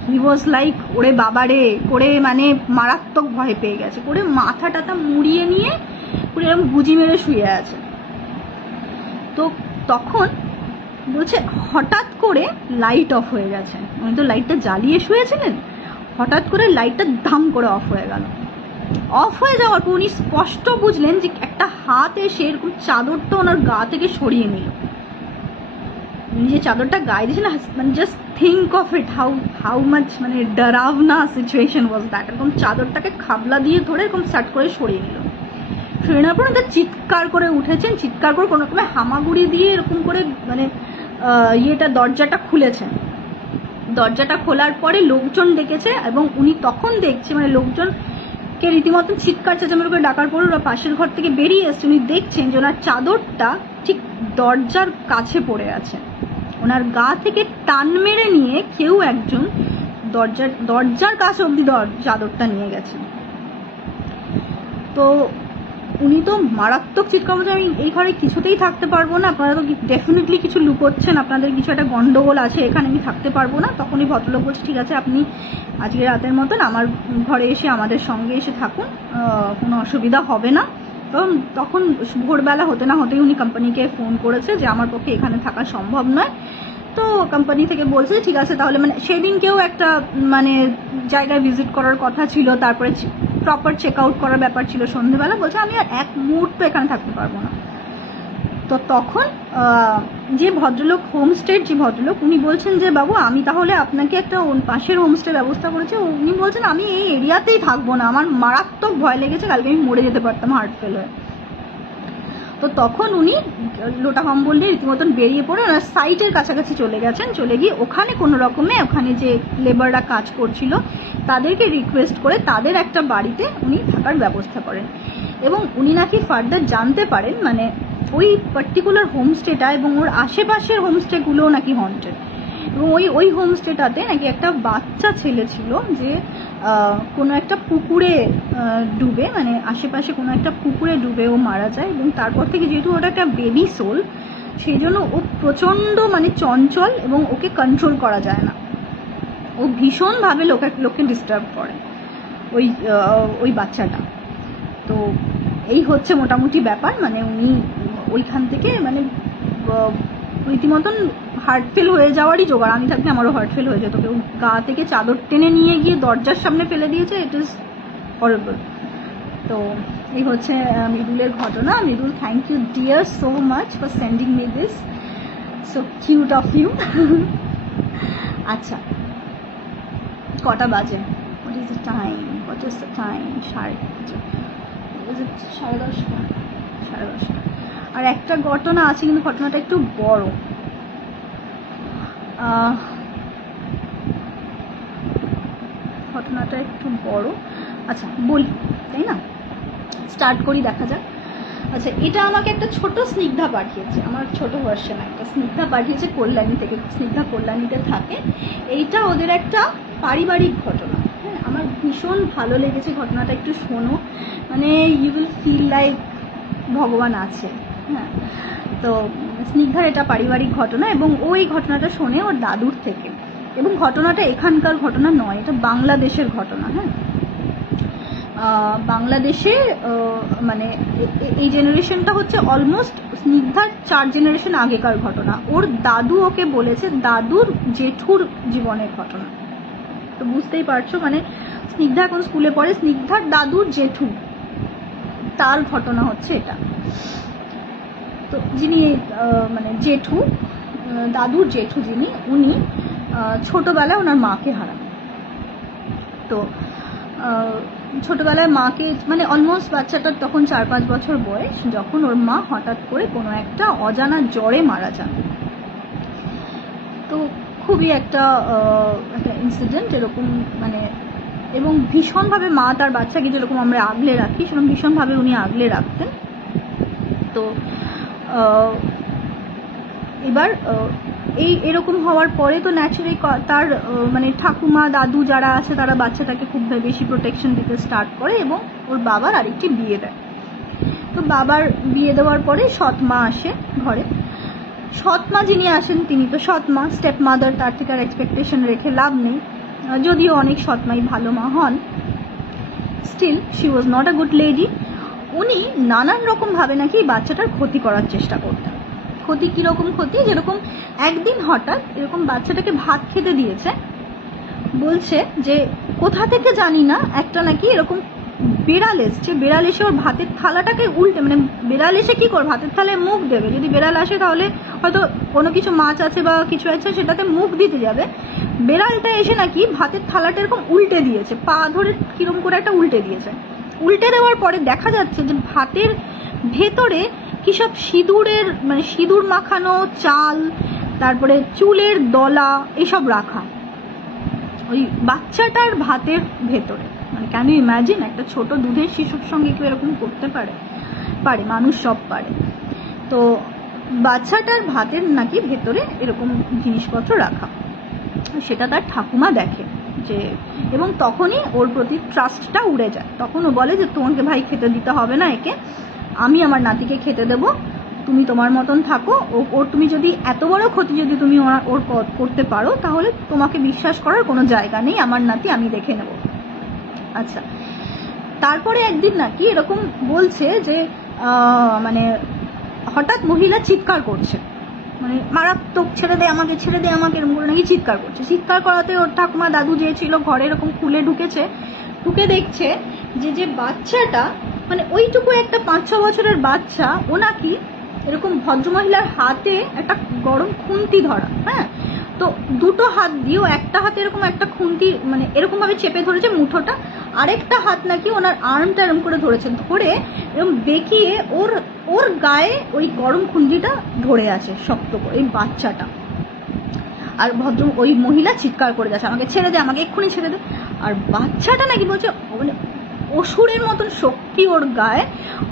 হি ওয়াজ লাইক ওরে বাবারে করে, মানে মারাত্মক ভয় পেয়ে গেছে, করে মাথা টাথা মুড়িয়ে নিয়ে পুরো এরকম গুজি মেরে শুয়ে আছে। তো তখন বলছে হঠাৎ করে লাইট অফ হয়ে গেছে, উনি তো লাইটটা জ্বালিয়ে শুয়েছিলেন, হঠাৎ করে লাইটটা ধাম করে অফ হয়ে গেল। অফ হয়ে যাওয়ার পর উনি স্পষ্ট বুঝলেন যে একটা হাত এসে এরকম চাদরটা ওনার গা থেকে সরিয়ে নিল। উনি যে চাদরটা গায়ে দিয়েছিলেন, মানে just think of it, how much মানে ডরাবনা সিচুয়েশন ওয়াজ দ্যাট। এরকম চাদরটাকে খাবলা দিয়ে ধরে এরকম সাট করে সরিয়ে নিল। সরিয়ে নেওয়ার পর চিৎকার করে উঠেছেন, চিৎকার করে কোনো রকমের হামাগুড়ি দিয়ে এরকম করে মানে ইয়েটা দরজাটা খুলেছেন। দরজাটা খোলার পরে লোকজন ডেকেছে এবং উনি তখন দেখছে, মানে লোকজনকে রীতিমতো চিৎকার চেঁচামেচি করে ডাকার পর ওরা পাশের ঘর থেকে বেরিয়ে এসছে। উনি দেখছেন যে ওনার চাদরটা ঠিক দরজার কাছে পড়ে আছে, ওনার গা থেকে টান মেরে নিয়ে কেউ একজন দরজার কাছে অব্দি চাদরটা নিয়ে গেছে। তো উনি তো মারাত্মক চিৎকার করছেন, আমি এই ঘরে কিছুতেই থাকতে পারবো না, আপনারা তো ডেফিনেটলি কিছু লুকোচ্ছেন, আপনাদের কিছু একটা গন্ডগোল আছে, এখানে আমি থাকতে পারবো না। তখনই ভদ্রলোক বলছে ঠিক আছে আপনি আজকে রাতের মতন আমার ঘরে এসে আমাদের সঙ্গে এসে থাকুন, কোনো অসুবিধা হবে না। তখন ভোরবেলা হতে না হতেই উনি কোম্পানিকে ফোন করেছে যে আমার পক্ষে এখানে থাকা সম্ভব নয়। তো কোম্পানি থেকে বলছে ঠিক আছে তাহলে, মানে সেদিনকেও একটা মানে জায়গায় ভিজিট করার কথা ছিল, তারপরে প্রপার চেক আউট করার ব্যাপার ছিল সন্ধ্যেবেলা, বলছে আমি আর এক মুহূর্ত এখানে থাকতে পারবো না। তো তখন যে ভদ্রলোক হোমস্টের যে ভদ্রলোক উনি বলছেন যে বাবু আমি তাহলে আপনাকে একটা পাশের হোমস্টে ব্যবস্থা করেছি। উনি বলছেন আমি এই এরিয়াতেই থাকবো না, আমার মারাত্মক ভয় লেগেছে, কালকে আমি মরে যেতে পারতাম হার্ট ফেল হয়ে। তো তখন উনি লোটা কম্বল দিয়ে রীতিমতন বেরিয়ে পড়ে ওনার সাইটের কাছাকাছি চলে গেছেন, চলে গিয়ে ওখানে কোনো রকমে ওখানে যে লেবাররা কাজ করছিল তাদেরকে রিকোয়েস্ট করে তাদের একটা বাড়িতে উনি থাকার ব্যবস্থা করেন। এবং উনি নাকি ফার্দার জানতে পারেন মানে ওই পার্টিকুলার হোমস্টেটা এবং ওর আশেপাশের হোমস্টেগুলোও নাকি হন্টেড। এবং ওই হোমস্টেটাতে নাকি একটা বাচ্চা ছেলে ছিল যে কোনো একটা পুকুরে ডুবে, মানে আশেপাশে কোনো একটা পুকুরে ডুবে ও মারা যায়। এবং তারপর থেকে যেহেতু ওটা একটা বেবি সোল, সেই জন্য ও প্রচণ্ড মানে চঞ্চল এবং ওকে কন্ট্রোল করা যায় না, ও ভীষণভাবে লোককে ডিস্টার্ব করে ওই বাচ্চাটা। তো এই হচ্ছে মোটামুটি ব্যাপার, মানে উনি ওইখান থেকে মানে রীতিমতন হার্ট ফেল হয়ে যাওয়ারই জোগাড়। আমি থাকলে আমারও হার্ট ফেল হয়ে যেত, কেউ গা থেকে চাদর টেনে নিয়ে গিয়ে দরজার সামনে ফেলে দিয়েছে, ইট ইজ হরেবল। তো এই হচ্ছে মৃদুলের ঘটনা। Mridul, thank you dear so much for sending me this, so cute of you. আচ্ছা কটা বাজে? What is the time? What is the time? 10:30। আর একটা ঘটনা আছে, কিন্তু ঘটনাটা একটু বড়। আচ্ছা বলি, তাই না? স্টার্ট করি, দেখা যাক। আচ্ছা, এটা আমাকে একটা ছোট স্নিগ্ধা পাঠিয়েছে, আমার ছোট ভার্সন একটা স্নিগ্ধা পাঠিয়েছে কল্যাণী থেকে। স্নিগ্ধা কল্যাণীতে থাকে। এইটা ওদের একটা পারিবারিক ঘটনা। হ্যাঁ, আমার ভীষণ ভালো লেগেছে ঘটনাটা, একটু শোনো, মানে ইউ উইল ফিল লাইক ভগবান আছে। হ্যাঁ, তো স্নিগ্ধার এটা পারিবারিক ঘটনা এবং ওই ঘটনাটা শোনে ওর দাদুর থেকে। এবং ঘটনাটা এখানকার ঘটনা নয়, এটা বাংলাদেশের ঘটনা। হ্যাঁ, বাংলাদেশে মানে এই জেনারেশনটা হচ্ছে অলমোস্ট স্নিগ্ধার 4 জেনারেশন আগেকার ঘটনা। ওর দাদু ওকে বলেছে দাদুর জেঠুর জীবনের ঘটনা। তো বুঝতেই পারছো, মানে স্নিগ্ধা এখন স্কুলে পড়ে, স্নিগ্ধার দাদুর জেঠু তার ঘটনা হচ্ছে এটা। তো যিনি মানে জেঠু, দাদুর জেঠু যিনি, উনি ছোটবেলায় ওনার মাকে হারান। তো ছোটবেলায় মাকে মানে অলমোস্ট বাচ্চাটার তখন 4-5 বছর বয়স, যখন ওর মা হঠাৎ করে কোনো একটা অজানা জ্বরে মারা যান। তো খুবই একটা ইনসিডেন্ট এরকম, মানে এবং ভীষণভাবে মা তার বাচ্চাকে যেরকম আমরা আগলে রাখি সেরকম ভীষণভাবে উনি আগলে রাখতেন। তো এবার এই এরকম হওয়ার পরে তো ন্যাচারালি তার মানে ঠাকুমা দাদু যারা আছে তারা বাচ্চাটাকে খুব বেশি প্রোটেকশন দিতে স্টার্ট করে এবং ওর বাবার আরেকটি বিয়ে দেয়। তো বাবার বিয়ে দেওয়ার পরে সৎ মা আসে ঘরে। সৎ মা যিনি আসেন তিনি তো সৎ মা, স্টেপ মাদার, তার থেকে আর এক্সপেকটেশন রেখে লাভ নেই, যদিও অনেক সৎ মাই ভালো মা হন, still she was not a good lady. উনি নানান রকম ভাবে নাকি বাচ্চাটার ক্ষতি করার চেষ্টা করতেন। ক্ষতি কিরকম ক্ষতি, যেরকম একদিন হঠাৎ এরকম বাচ্চাটাকে ভাত খেতে দিয়েছে, বলছে যে কোথা থেকে জানি না একটা নাকি এরকম বেড়াল এসছে, বেড়াল এসে ওর ভাতের থালাটাকে উল্টে, মানে বেড়াল এসে কি করে ভাতের থালায় মুখ দেবে, যদি বেড়াল আসে তাহলে হয়তো কোনো কিছু মাছ আছে বা কিছু আছে সেটাতে মুখ দিতে যাবে, বেড়ালটা এসে নাকি ভাতের থালাটা এরকম উল্টে দিয়েছে, পা ধরে কিরকম করে একটা উল্টে দিয়েছে। উল্টে দেওয়ার পরে দেখা যাচ্ছে যে ভাতের ভেতরে কি সব সিঁদুরের মানে সিঁদুর মাখানো চাল, তারপরে চুলের দলা এসব রাখা ওই বাচ্চাটার ভাতের ভেতরে। মানে ক্যান ইউ ইম্যাজিন, একটা ছোট দুধের শিশুর সঙ্গে কেউ এরকম করতে পারে? পারে, মানুষ সব পারে। তো বাচ্চাটার ভাতের নাকি ভেতরে এরকম জিনিসপত্র রাখা, সেটা তার ঠাকুমা দেখে যে, এবং তখনই ওর প্রতি ট্রাস্টটা উড়ে যায়। তখন ও বলে যে তোমাকে ভাই খেতে দিতে হবে না একে, আমি আমার নাতিকে খেতে দেবো, তুমি তোমার মতন থাকো, ওর তুমি যদি এত বড় ক্ষতি যদি তুমি ওর করতে পারো তাহলে তোমাকে বিশ্বাস করার কোনো জায়গা নেই, আমার নাতি আমি দেখে নেব। আচ্ছা, তারপরে একদিন নাকি এরকম বলছে যে মানে হঠাৎ মহিলা চিৎকার করছে, মানে মারাত্মক, ছেড়ে দে আমাকে, ছেড়ে দে আমাকে, এরকম করে নাকি চিৎকার করছে। চিৎকার করাতে ওর ঠাকুমা দাদু যে ছিল ঘরে এরকম খুলে ঢুকেছে, ঢুকে দেখছে যে বাচ্চাটা মানে ওইটুকু একটা 5-6 বছরের বাচ্চা, ও নাকি এরকম ভদ্রমহিলার হাতে একটা গরম খুন্তি ধরা, হ্যাঁ, তো দুটো হাত দিয়েও একটা হাতে এরকম একটা খুন্তি মানে এরকম ভাবে চেপে ধরেছে মুঠোটা, আরেকটা হাত নাকি ওনার আর্মটা এরকম করে ধরেছে, ধরে এরকম দেখিয়ে ওর গায়ে ওই গরম খুন্তিটা ধরে আছে শক্ত করে এই বাচ্চাটা। আর ওই মহিলা চিৎকার করে যাচ্ছে আমাকে ছেড়ে দে, আমাকে এক্ষুনি ছেড়ে দে। আর বাচ্চাটা নাকি বলছে মানে অসুরের মতন শক্তি ওর গায়ে,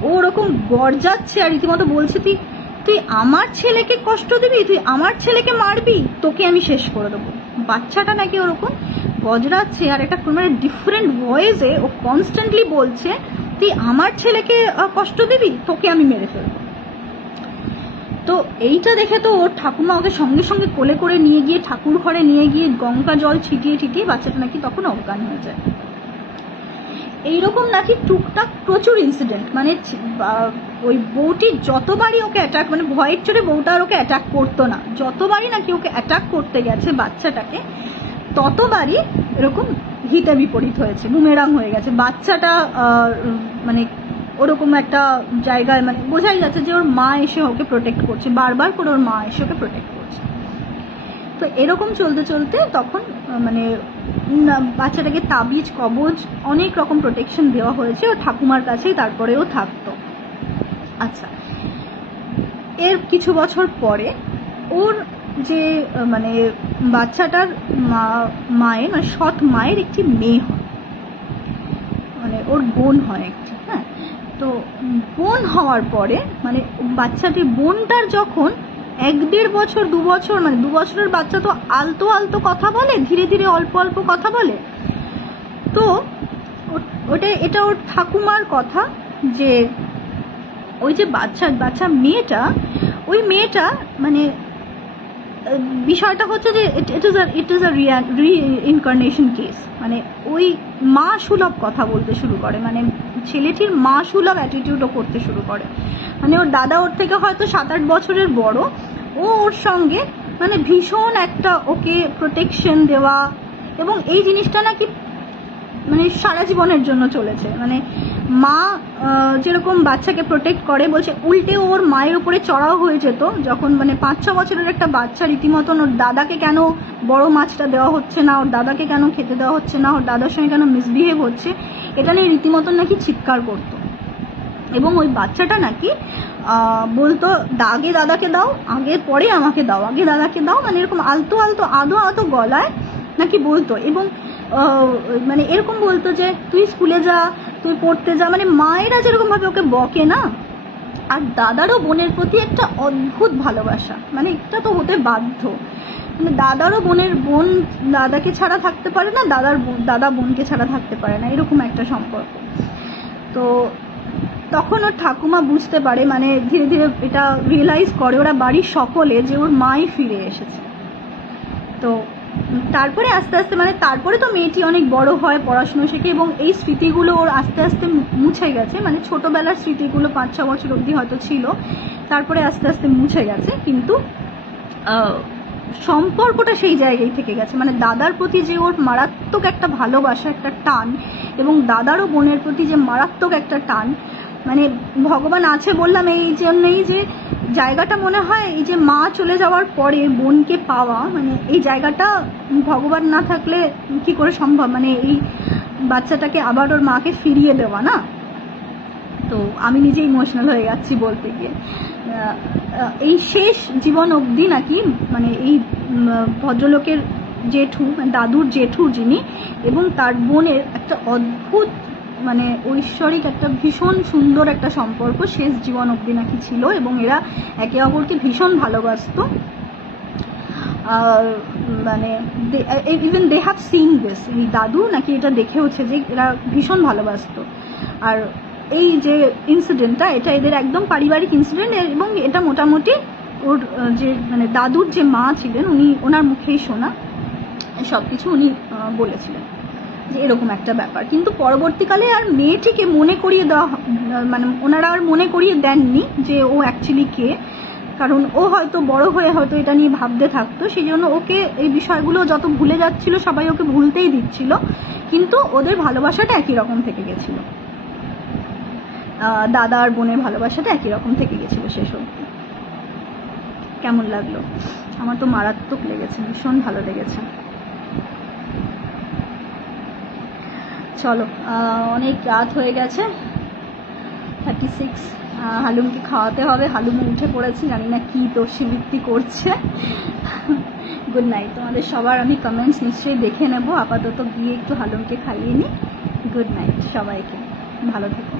ও ওরকম গর্জাচ্ছে আর রীতিমতো বলছে তুই আমার ছেলেকে কষ্ট দিবি, তুই আমার ছেলেকে মারবি, তোকে আমি শেষ করে দেবো। বাচ্চাটা নাকি ওরকম গজরাচ্ছে আর একটা মানে ডিফারেন্ট ভয়েসে ও কনস্ট্যান্টলি বলছে তুই আমার ছেলেকে কষ্ট দিবি, তোকে আমি মেরে ফেলবো। তো এইটা দেখে তো ওর ঠাকুমা ওকে সঙ্গে সঙ্গে কোলে করে নিয়ে গিয়ে ঠাকুর ঘরে নিয়ে গিয়ে গঙ্গা জল ছিটিয়ে ছিটিয়ে বাচ্চাটা নাকি তখন অজ্ঞান হয়ে যায়। এইরকম নাকি টুকটাক প্রচুর ইনসিডেন্ট, মানে ওই বউটি যতবারই ওকে অ্যাটাক, মানে ভয়ের চোটে বউটা আর ওকে অ্যাটাক করতো না, যতবারই নাকি ওকে অ্যাটাক করতে গেছে বাচ্চাটাকে ততবারই এরকম হিতে বিপরীত হয়েছে, বুমেরাং হয়ে গেছে। বাচ্চাটা মানে ওরকম একটা জায়গায় মানে বোঝাই যাচ্ছে যে ওর মা এসে ওকে প্রোটেক্ট করছে, বারবার করে ওর মা এসে ওকে প্রোটেক্ট করছে। তো এরকম চলতে চলতে তখন মানে বাচ্চাটাকে তাবিজ কবজ অনেক রকম প্রোটেকশন দেওয়া হয়েছে, ও ঠাকুমার কাছেই তারপরেও থাকতো। আচ্ছা, এর কিছু বছর পরে ওর যে মানে বাচ্চাটার মায়ের মানে সৎ মায়ের একটি মেয়ে হয়, মানে ওর বোন হয় একটি, হ্যাঁ। তো বোন হওয়ার পরে মানে বাচ্চাটির বোনটার যখন 1-1.5 বছর 2 বছর, মানে 2 বছরের বাচ্চা তো আলতো আলতো কথা বলে, ধীরে ধীরে অল্প অল্প কথা বলে। তো এটা ওর ঠাকুমার কথা যে ওই যে বাচ্চা মেয়েটা, ওই মেয়েটা মানে বিষয়টা হচ্ছে যে ইট ইজ আ রিইনকার্নেশন কেস, মানে ওই মা সুলভ কথা বলতে শুরু করে, মানে ছেলেটির মা সুলভ অ্যাটিটিউডও করতে শুরু করে। মানে ওর দাদা ওর থেকে হয়তো 7-8 বছরের বড়, ও ওর সঙ্গে মানে ভীষণ একটা ওকে প্রোটেকশন দেওয়া, এবং এই জিনিসটা নাকি মানে সারা জীবনের জন্য চলেছে। মানে মা যেরকম বাচ্চাকে প্রোটেক্ট করে, বলছে উল্টে ওর মায়ের উপরে চড়াও হয়ে যেত যখন মানে 5-6 বছরের একটা বাচ্চা রীতিমতন ওর দাদাকে কেন বড় মাছটা দেওয়া হচ্ছে না, ওর দাদাকে কেন খেতে দেওয়া হচ্ছে না, ওর দাদার সঙ্গে কেন মিসবিহেভ হচ্ছে, এটা নিয়ে রীতিমতন নাকি চিৎকার করতো। এবং ওই বাচ্চাটা নাকি বলতো আগে দাদাকে দাও, আগে পরে আমাকে দাও, আগে দাদাকে দাও, মানে এরকম আলতো আলতো আদো আদো গলায় নাকি বলতো। এবং মানে এরকম বলতো যে তুই স্কুলে যা, তুই পড়তে যা, মানে মায়েরা যেরকম ভাবে ওকে বকে না, আর দাদারও বোনের প্রতি একটা অদ্ভুত ভালোবাসা, মানে এটা তো হতে বাধ্য, মানে দাদারও বোন দাদাকে ছাড়া থাকতে পারে না, দাদা বোনকে ছাড়া থাকতে পারে না, এরকম একটা সম্পর্ক। তো তখন ওর ঠাকুমা বুঝতে পারে, মানে ধীরে ধীরে এটা রিয়েলাইজ করে ওরা বাড়ির সকলে, যে ওর মাই ফিরে এসেছে। তো তারপরে আস্তে আস্তে, মানে তারপরে তো মেয়েটি অনেক বড় হয়, পড়াশুনো শেখে, এবং এই স্মৃতিগুলো ওর আস্তে আস্তে মুছে গেছে, মানে ছোটবেলার স্মৃতিগুলো 5-6 বছর অবধি হয়তো ছিল, তারপরে আস্তে আস্তে মুছে গেছে, কিন্তু সম্পর্কটা সেই জায়গায় থেকে গেছে। মানে দাদার প্রতি যে ওর মারাত্মক একটা ভালোবাসা, একটা টান, এবং দাদারও বোনের প্রতি যে মারাত্মক একটা টান, মানে ভগবান আছে বললাম এই জন্যই যে জায়গাটা মনে হয় এই যে মা চলে যাওয়ার পরে বোনকে পাওয়া, মানে এই জায়গাটা ভগবান না থাকলে কি করে সম্ভব, মানে এই বাচ্চাটাকে আবার ওর মাকে ফিরিয়ে দেওয়া না। তো আমি নিজে ইমোশনাল হয়ে যাচ্ছি বলতে গিয়ে। এই শেষ জীবন অবধি নাকি, মানে এই ভদ্রলোকের জেঠু, দাদুর জেঠু যিনি, এবং তার বোনের একটা অদ্ভুত, মানে ঐশ্বরিক একটা ভীষণ সুন্দর একটা সম্পর্ক শেষ জীবন অবধি নাকি ছিল, এবং এরা একে অপরকে ভীষণ ভালোবাসতো। মানে even they have seen this, এই দাদু নাকি এটা দেখেওছে যে এরা ভীষণ ভালোবাসতো। আর এই যে ইনসিডেন্টটা, এটা এদের একদম পারিবারিক ইনসিডেন্ট, এবং এটা মোটামুটি ওর যে মানে দাদুর যে মা ছিলেন উনি, ওনার মুখেই শোনা সব কিছু উনি বলেছিলেন যে এরকম একটা ব্যাপার। কিন্তু পরবর্তীকালে আর মেয়েটিকে মনে করিয়ে দেওয়া, মানে ওনারা আর মনে করিয়ে দেননি যে ও অ্যাকচুয়ালি কে, কারণ ও হয়তো বড় হয়ে হয়তো এটা নিয়ে ভাবতে থাকতো, সেই জন্য ওকে এই বিষয়গুলো যত ভুলে যাচ্ছিল সবাই ওকে ভুলতেই দিচ্ছিল, কিন্তু ওদের ভালোবাসাটা একই রকম থেকে গেছিল, দাদা আর বোনের ভালোবাসাটা একই রকম থেকে গেছিল শেষ অবধি। কেমন লাগলো? আমার তো মারাত্মক লেগেছে, ভীষণ ভালো লেগেছে। চলো, অনেক রাত হয়ে গেছে, 36। হালুমকে খাওয়াতে হবে, হালুমও উঠে পড়েছে, জানি না কি দোষীবৃত্তি করছে। Good night. তোমাদের সবার আমি কমেন্টস নিশ্চয়ই দেখে নেব, আপাতত গিয়ে একটু হালুমকে খাইয়ে নিই। গুড নাইট সবাইকে, ভালো থেকো।